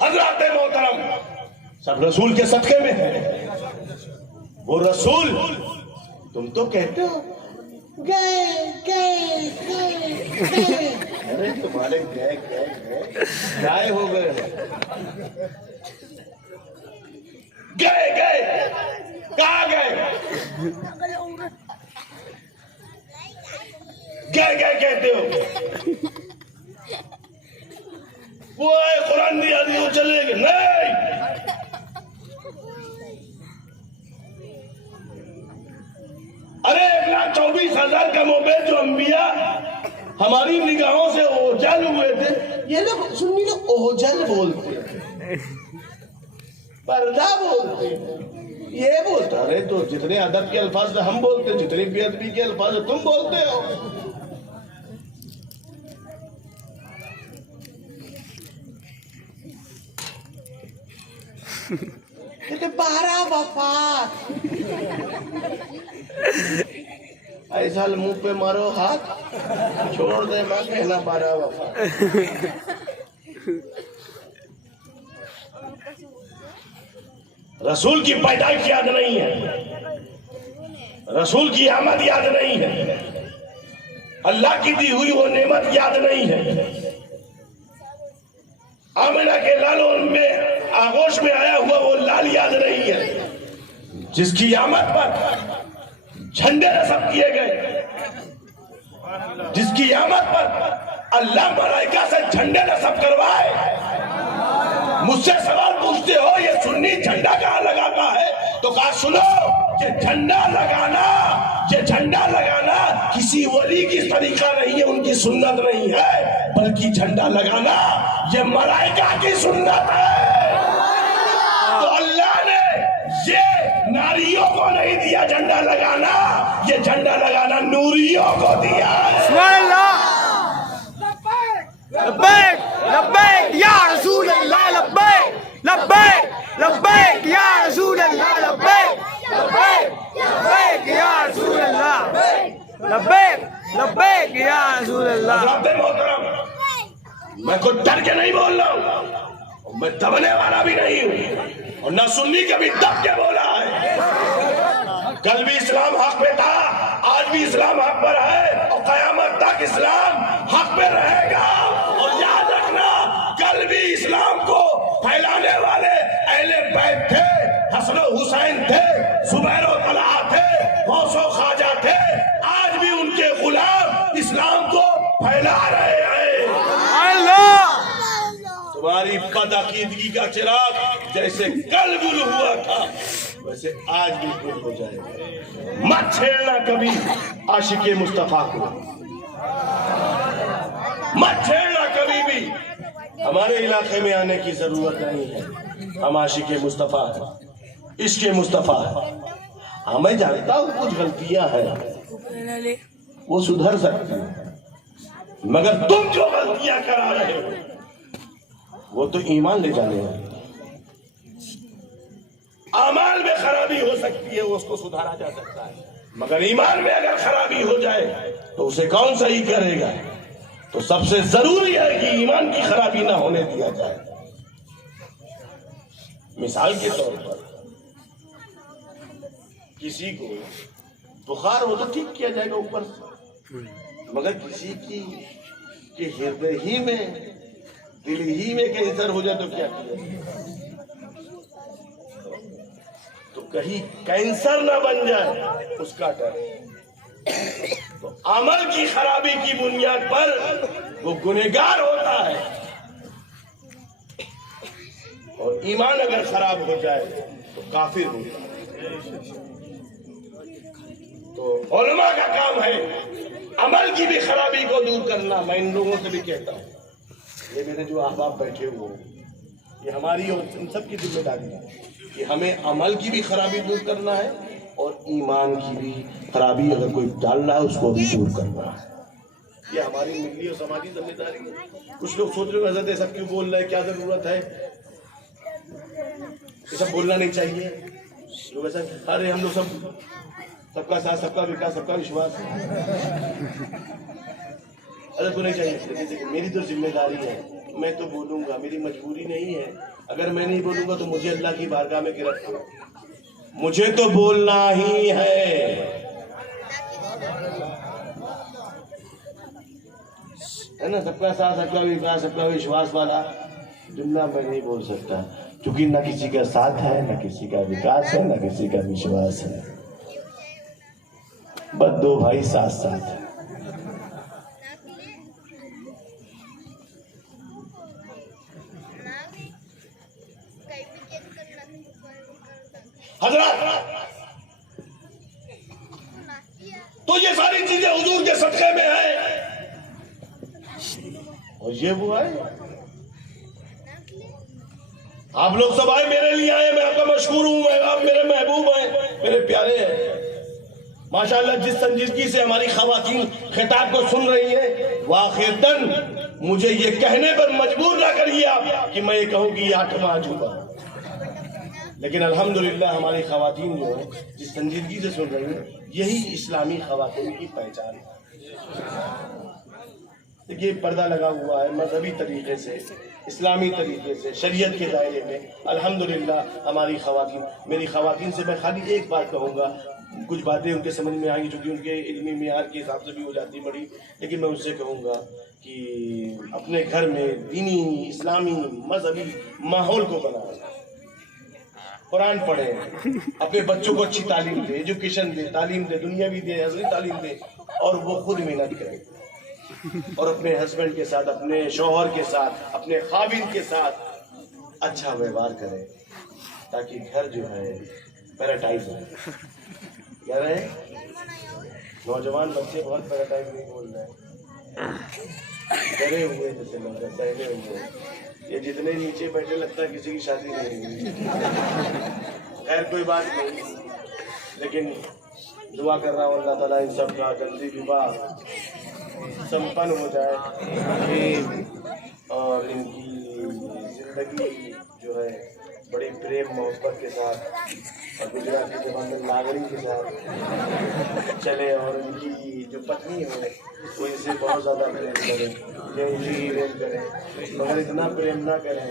हज़रत मोहतरम सब रसूल के सदके में है। वो रसूल, तुम तो कहते हो अरे तुम्हारे गाय हो गए, कहाँ गए? गए कहते हो, वो कुरान दिया दिया चले गए। नहीं, अरे 1,24,000 कम में जो अंबिया हमारी निगाहों से ओझल हुए थे, ये लोग सुन्नी लोग ओझल बोलते हैं, पर्दा बोलते हैं, ये बोलता। अरे तो जितने अदब के अल्फाज हम बोलते, जितनी बेअदबी के अल्फाज तुम बोलते हो। बारह वफात, ऐसा मुंह पे मारो हाथ, छोड़ दे मैं कहना 12 वफात। रसूल की पैदाइश याद नहीं है, रसूल की आमद याद नहीं है, अल्लाह की दी हुई वो नेमत याद नहीं है, आमिना के लालों में आगोश में आया हुआ वो लाल याद नहीं है, जिसकी आमद पर झंडे नस्ब किए गए, जिसकी आमद पर अल्लाह मलाइका से झंडे नस्ब करवाए। मुझसे सवाल पूछते हो ये सुन्नी झंडा कहाँ लगाता है, तो कहा सुनो, ये झंडा लगाना किसी वली की तरीका नहीं है, उनकी सुन्नत नहीं है, बल्कि झंडा लगाना ये मलाइका की सुन्नत है। तो अल्लाह ने ये नारियों को नहीं दिया झंडा लगाना, ये झंडा लगाना नूरियों को दिया है। सुभान अल्लाह। लब्बैक लब्बैक या रसूल अल्लाह, लब्बैक लब्बैक लब्बैक या रसूल अल्लाह, लब्बैक लब्बैक लब्बैक या रसूल अल्लाह, लब्बैक लब्बैक या रसूल अल्लाह। मैं कुछ डर के नहीं बोल रहा हूँ, मैं दबने वाला भी नहीं हूँ, और न सुन्नी के भी दब के बोला है। कल भी इस्लाम हक पे था, आज भी इस्लाम हक पर है, और कयामत तक इस्लाम हक पे रहेगा। और याद रखना, कल भी इस्लाम को फैलाने वाले अहले बैत थे, हसन हुसैन थे, जुबैर और तलहा थे, गौसो ख्वाजा थे, आज भी उनके गुलाम इस्लाम को फैला रहे हैं। तुम्हारी बदअकीदगी का चिराग जैसे कल गुल हुआ था, वैसे आज भी गुल हो जाएगा। मत छेड़ना कभी आशिके मुस्तफा को, मत छेड़ना कभी भी। हमारे इलाके में आने की जरूरत नहीं है, हम आशिके मुस्तफा हैं, इश्के मुस्तफा है। मैं जानता हूँ कुछ गलतियां हैं, वो सुधर सकती है, मगर तुम जो गलतियां करा रहे हो वो तो ईमान ले जाने वाली। अमाल में खराबी हो सकती है, उसको सुधारा जा सकता है, मगर ईमान में अगर खराबी हो जाए तो उसे कौन सही करेगा। तो सबसे जरूरी है कि ईमान की खराबी ना होने दिया जाए। मिसाल के तौर पर किसी को बुखार हो तो ठीक किया जाएगा ऊपर से, मगर किसी की हृदय ही में, दिल ही में कैंसर हो जाए तो क्या किया, तो कहीं कैंसर ना बन जाए उसका डर। तो अमल की खराबी की बुनियाद पर वो गुनहगार होता है, और ईमान अगर खराब हो जाए तो काफिर होता है। तो उलमा का काम है अमल की भी खराबी को दूर करना। मैं इन लोगों से भी कहता हूँ, ये मेरे जो अहबाब बैठे हुए हैं, ये हमारी और इन सब की जिम्मेदारी है कि हमें अमल की भी खराबी दूर करना है, और ईमान की भी खराबी अगर कोई डाल रहा है उसको भी दूर करना है। ये हमारी मिली और समाजी जिम्मेदारी है। कुछ लोग सोच रहे हैं सब क्यों बोल रहे हैं, क्या जरूरत है, ये सब बोलना नहीं चाहिए। लोग ऐसा, अरे हम लोग सबका साथ, सबका विकास, सबका विश्वास, अरे तो नहीं चाहिए। मेरी तो जिम्मेदारी है, मैं तो बोलूंगा, मेरी मजबूरी नहीं है। अगर मैं नहीं बोलूंगा तो मुझे अल्लाह की बारगाह में गिरफ्तार, मुझे तो बोलना ही है ना। सबका साथ, सबका विकास, सबका विश्वास वाला जुमला मैं नहीं बोल सकता, क्योंकि न किसी का साथ है, न किसी का विकास है, न किसी का विश्वास है। बस दो भाई साथ साथ है। हजरत, तो ये सारी चीजें हुजूर के सदक़े में है, और ये वो है। आप लोग सब आए, मेरे लिए आए, मैं आपका मशहूर हूं, मैं आप मेरे महबूब हैं, मेरे प्यारे हैं। माशाअल्लाह, जिस संजीदगी से हमारी खवातीन खिताब को सुन रही है, वाक़ितन मुझे ये कहने पर मजबूर ना करिए आप कि मैं ये कहूँ कि ये 8वां अजूबा। लेकिन अल्हम्दुलिल्लाह हमारी खवातीन जो है जिस संजीदगी से सुन रही है, यही इस्लामी खवातीन की पहचान है। देखिए, पर्दा लगा हुआ है मजहबी तरीके से, इस्लामी तरीके से, शरीयत के दायरे में। अल्हम्दुलिल्लाह हमारी खवातीन, मेरी खवातीन से मैं खाली एक बात कहूँगा, कुछ बातें उनके समझ में आएंगी क्योंकि उनके इल्मी मियार के हिसाब से भी हो जाती बड़ी, लेकिन मैं उससे कहूँगा कि अपने घर में दीनी, इस्लामी, मजहबी माहौल को बनाएं, कुरान पढ़े, अपने बच्चों को अच्छी तालीम दे, एजुकेशन दे, तालीम दे, दुनियावी दे, हज़री तालीम दे, और वो खुद मेहनत करें। और अपने हस्बैंड के साथ, अपने शौहर के साथ, अपने खाविन के साथ अच्छा व्यवहार करें, ताकि घर जो है पैराडाइज हो। क्या रहे? नौजवान बच्चे बहुत पैराडाइज नहीं बोल रहे हैं, डरे हुए जैसे लग रहे, सहले हुए। ये जितने नीचे बैठे लगता है किसी की शादी नहीं हुई। खैर कोई बात नहीं, लेकिन दुआ कर रहा हूँ अल्लाह ताला इन सब का जल्दी विवाह संपन्न हो जाए और इनकी जिंदगी जो है बड़ी प्रेम मोहब्बत के साथ और गुजराती जबान में लागड़ी के साथ चले, और उनकी जो पत्नी है वो इनसे बहुत ज़्यादा प्रेम करे, ये उनकी प्रेम करें, मगर इतना प्रेम ना करें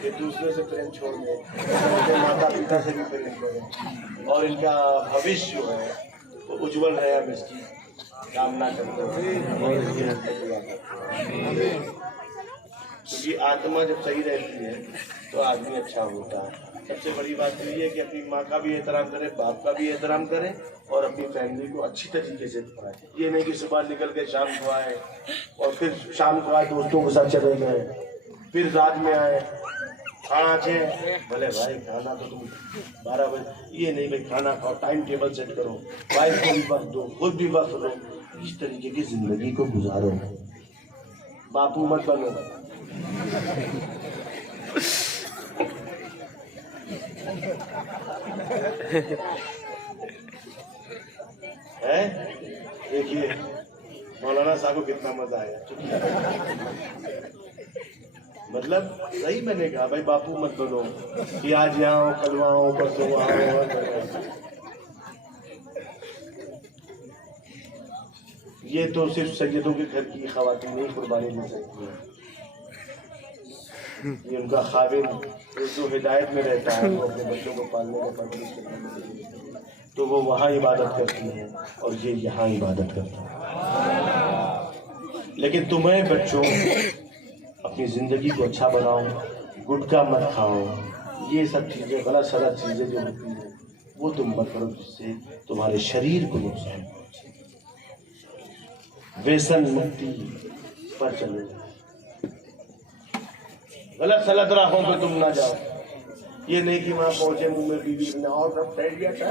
कि दूसरे से प्रेम छोड़ दें, उनके माता पिता से भी प्रेम करें और इनका भविष्य जो है वो उज्जवल रहे, हम इसकी कामना करते हैं। क्योंकि आत्मा जब सही रहती है तो आदमी अच्छा होता है। सबसे बड़ी बात तो ये है कि अपनी माँ का भी एहतराम करें, बाप का भी एहतराम करें और अपनी फैमिली को अच्छी तरीके से पढ़ाएं। ये नहीं कि सुबह निकल के शाम को आए और फिर शाम को आए दोस्तों के साथ चले गए, फिर रात में आए खाना चाहिए, भले भाई खाना तो तुम 12 बजे, ये नहीं भाई खाना खाओ, टाइम टेबल सेट करो, वाइफ को भी वक्त दो, खुद भी वक्त दो, इस तरीके की जिंदगी को गुजारो। बापू मत बनो। है देखिए मौलाना साहब को कितना मजा आया। मतलब सही मैंने कहा भाई, बापू मत बनो कि आज यहाँ आओ, कल वहाँ आओ, परसों वहाँ आओ। ये तो सिर्फ सैयदों के घर की खवातीन नहीं कुर्बानी दे सकती है, ये उनका खाविन जो हिदायत में रहता है, वो अपने बच्चों को पालने का परवरिश करने, तो वो वहाँ इबादत करती है और ये यहाँ इबादत करता है। लेकिन तुम्हें बच्चों अपनी ज़िंदगी को अच्छा बनाओ, गुटखा मत खाओ, ये सब चीज़ें गलत सलत चीज़ें जो होती हैं वो तुम मत करो, जिससे तुम्हारे शरीर को नुकसान पहुँचे। व्यसन मुक्ति पर चलो, गलत सलत राहों पे तुम ना जाओ। ये नहीं कि वहाँ पहुंचे मुंह में बीवी ने और सब फेंक दिया था।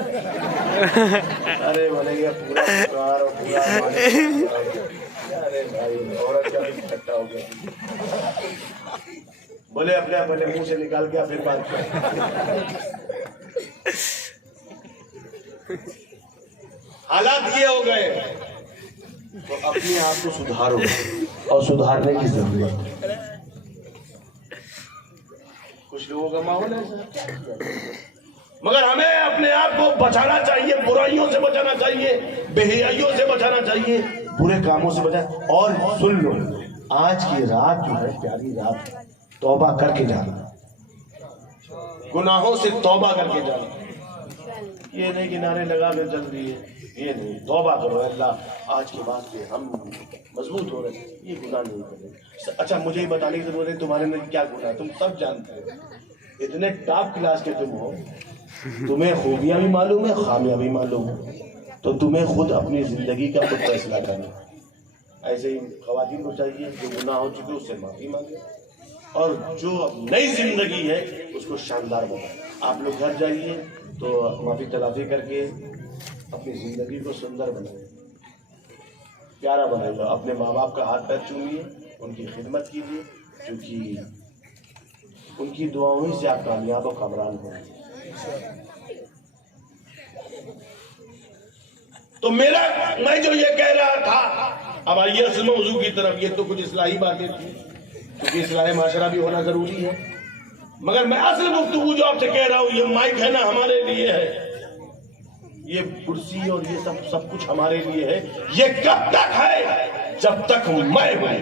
अरे बोले ये पूरा पुकार और पूरा, अरे भाई औरत का भी इकट्ठा हो गया। बोले अपने अपने मुंह से निकाल के फिर बात कर। हालात ये हो गए तो अपने आप को सुधारो और सुधारने की जरूरत है। कुछ लोगों का माहौल है मगर हमें अपने आप को बचाना चाहिए, बुराइयों से बचाना चाहिए, बेहयाइयों से बचाना चाहिए, बुरे कामों से बचाना। और सुन लो, आज की रात जो है प्यारी रात, तौबा करके जाना, गुनाहों से तौबा करके जाना। ये नहीं कि नारे लगा के चल रही है, ये नहीं, तौबा करो, अल्लाह आज के बाद से हम मजबूत हो रहे हैं, ये गुनाह नहीं करें। अच्छा मुझे ही बताने की जरूरत है तुम्हारे में क्या गुनाह है, तुम सब जानते हो, इतने टॉप क्लास के तुम हो, तुम्हें खूबियां भी मालूम है, खामियां भी मालूम है, तो तुम्हें खुद अपनी जिंदगी का खुद फैसला करना। ऐसे ही खवातीन को चाहिए जो गुनाह हो चुके उससे माफी मांगे और जो नई जिंदगी है उसको शानदार बनाए। आप लोग घर जाइए तो माफी तलाफी करके अपनी जिंदगी को सुंदर बनाइए, प्यारा बनाइए, अपने माँ बाप का हाथ पैर चूमिए, उनकी खिदमत कीजिए, क्योंकि उनकी दुआओं से आप कामयाब और कामरान होंगे। तो मैं जो ये कह रहा था, अब आइए असल मौजू की तरफ। ये तो कुछ इस्लाही बातें थी, क्योंकि इस्लाही माशरा भी होना जरूरी है, मगर मैं असल गुफ्तगू जो आपसे कह रहा हूँ, ये माइक है ना हमारे लिए है, ये कुर्सी और ये सब कुछ हमारे लिए है। ये कब तक है? जब तक मैं हूं,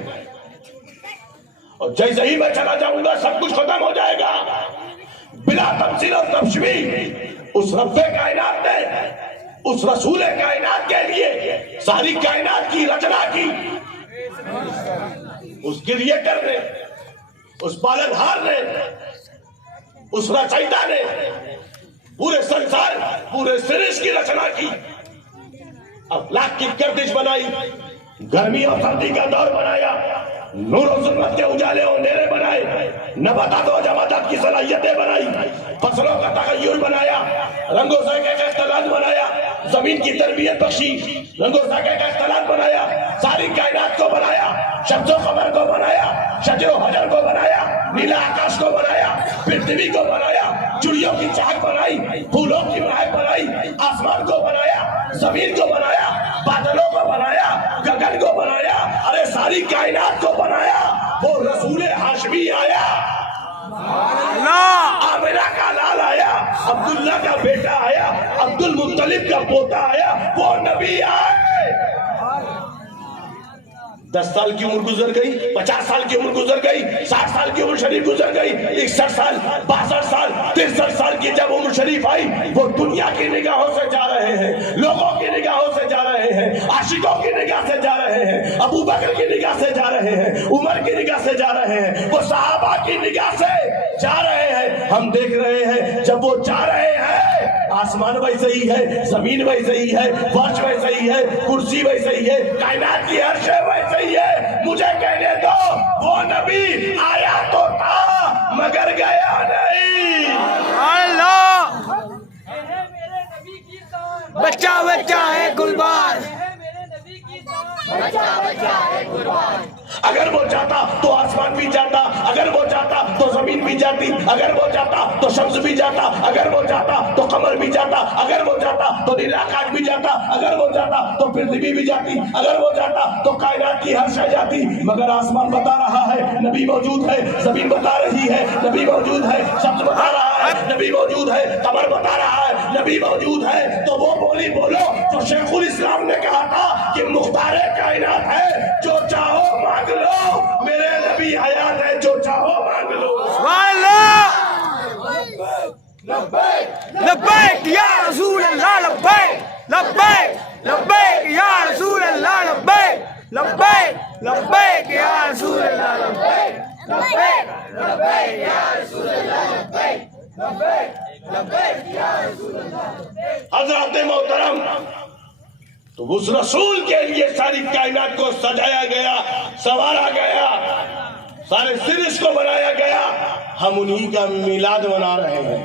और जैसे ही मैं चला जाऊंगा सब कुछ खत्म हो जाएगा, बिला तफसील और तफसील। उस रब्बे कायनात ने उस रसूल कायनात के लिए सारी कायनात की रचना की, उस क्रिएटर ने, उस पालनहार ने, उस रचयिता ने पूरे संसार, पूरे सृष्टि की रचना की, अफलाक की गर्दिश बनाई, गर्मी और सर्दी का दौर बनाया, नूर और जुल्मत के उजाले और अंधेरे बनाए, नबातात और जमातात की सलाहियतें बनाई, फसलों का तगय्युर बनाया, रंगों से का इख्तिलात बनाया, जमीन की तरबियत बख्शी, रंगों से का इख्तिलात बनाया, सारी कायनात को बनाया, शम्स और कमर को बनाया, शजर और हजर को बनाया, नीला आकाश को बनाया, पृथ्वी को बनाया, चिड़ियों की चाक बनाई, फूलों की महक बनाई, आसमान को बनाया, जमीन को बनाया, बादलों को बनाया, गगन को बनाया, अरे सारी कायनात को बनाया। वो रसूल हाशमी आया, आमिना का लाल आया, अब्दुल्ला का बेटा आया, अब्दुल मुत्तलिब का पोता आया, वो नबी आए। 10 साल की उम्र गुजर गई, 50 साल की उम्र गुजर गई, 60 साल की उम्र शरीफ गुजर गई, 61 साल, 62 साल, 63 साल की जब उम्र शरीफ आई, वो दुनिया की निगाहों से जा रहे हैं, लोगों की निगाहों से जा रहे हैं, आशिकों की निगाह से जा रहे हैं, अबू बकर की निगाह से जा रहे हैं, उमर की निगाह से जा रहे हैं, वो सहाबा की निगाह से जा रहे हैं। हम देख रहे हैं जब वो जा रहे हैं, आसमान वैसे ही है, जमीन वैसे ही है, फर्श वैसे ही है, कुर्सी वैसे ही है, कायनात की हर शय वैसे ही है। मुझे कहने दो, वो नबी आया तो था मगर गया नहीं। अल्लाह बच्चा बच्चा है गुलबार, अगर वो जाता तो आसमान भी जाता, अगर वो जाता तो जमीन भी जाती, अगर वो जाता तो शम्स भी जाता, अगर वो जाता तो कमर भी जाता, अगर वो जाता तो नीला आकाश भी जाता, अगर वो जाता तो पृथ्वी भी जाती, अगर वो जाता तो कायनात की हर शय जाती। मगर आसमान बता रहा है नबी मौजूद है, जमीन बता रही है नबी मौजूद है, शम्स बता रहा है नबी मौजूद है, कमर बता रहा है नबी मौजूद है। तो वो बोली बोलो जो शेखुल इस्लाम ने कहा था कि मुख्तारे कायनात है, जो चाहो मांग लो, मेरे नबी हयात है, जो चाहो मांग लो। लब्बैक या रसूल अल्लाह, लब्बैक लब्बैक लब्बैक या रसूल अल्लाह, लब्बैक लब्बैक लब्बैक या रसूल अल्लाह, लब्बैक लब्बैक लब्बैक या रसूल अल्लाह, लब्बैक लब्बैक लब्बैक या रसूल अल्लाह। हज़रत मोहतरम, तो उस रसूल के लिए सारी कायनात को सजाया गया, संवारा गया, सारे सिरिश को बनाया गया। हम उन्हीं का मिलाद मना रहे हैं,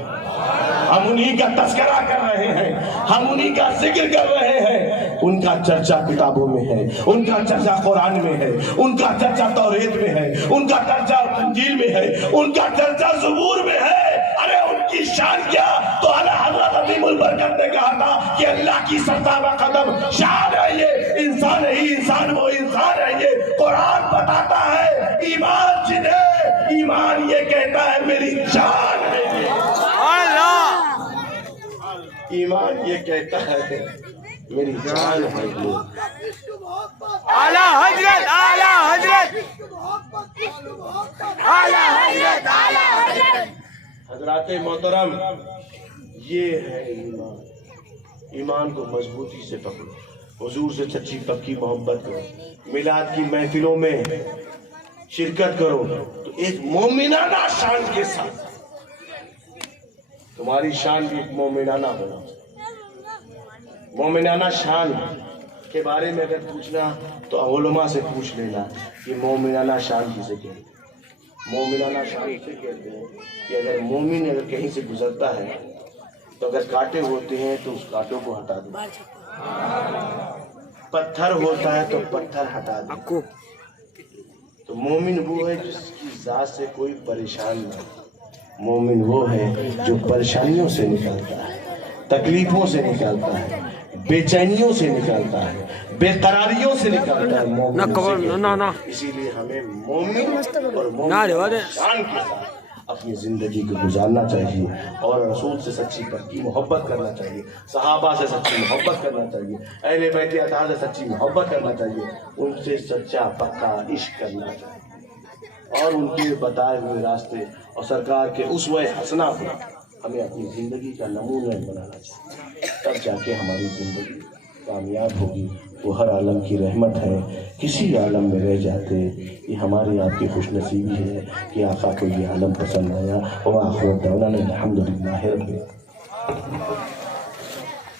हम उन्हीं का तस्करा कर रहे हैं, हम उन्हीं का जिक्र कर रहे हैं। उनका चर्चा किताबों में है, उनका चर्चा कुरान में है, उनका चर्चा तौरेत में है, उनका चर्चा इंजील में है, उनका चर्चा ज़बूर में है। अरे उनकी शान क्या, तो आला हज़रत अज़ीमुल बरकत ने कहा था कि अल्लाह की सरताबा कदम शान है ये, इंसान ही इंसान, वो इंसान है ये। कुरान बताता है ईमान जिन्हें, ईमान ये कहता है मेरी जान है ये। ईमान ये कहता है मेरी जान है ये। आला हजरत, आला हजरत, आला हजरत, आला हजरत। हजरात मोहतरम, ये है ईमान। ईमान को मजबूती से पकड़ो, हुजूर से सच्ची पक्की मोहब्बत करो, मिलाद की महफिलों में शिरकत करो, तो एक मोमिनाना शान के साथ तुम्हारी शान भी एक मोमिनाना बना। मोमिनाना शान के बारे में अगर पूछना तो उलमा से पूछ लेना कि मोमिनाना शान किसे कहते हैं। मोमिनाना शान इसे कहते हैं कि अगर मोमिन अगर कहीं से गुजरता है तो अगर कांटे होते हैं तो उस कांटों को हटा दो, पत्थर होता है तो पत्थर हटा दो। तो मोमिन वो है जिसकी जात से कोई परेशान नहीं। मोमिन वो है जो परेशानियों से निकलता है, तकलीफों से निकलता है, बेचैनियों से निकलता है, बेकरारियों से निकलता है। मोमिन इसीलिए हमें मोमिन और मोमिन शान के साथ अपनी जिंदगी को गुजारना चाहिए और रसूल से सच्ची पक्की मोहब्बत करना चाहिए, सहाबा से सच्ची मोहब्बत करना चाहिए, अहले बैत अतार से सच्ची मोहब्बत करना चाहिए, उनसे सच्चा पक्का इश्क करना चाहिए और उनके बताए हुए रास्ते और सरकार के उसवे हसना को हमें अपनी ज़िंदगी का नमूना बनाना चाहिए। तब जाके हमारी ज़िंदगी कामयाब होगी। वो हर आलम की रहमत है, किसी आलम में रह जाते ये हमारी आपकी खुशनसीबी है कि आका को ये आलम पसंद आया और आखिर दौरान अल्हम्दुलिल्लाह रब्बिल आलमीन।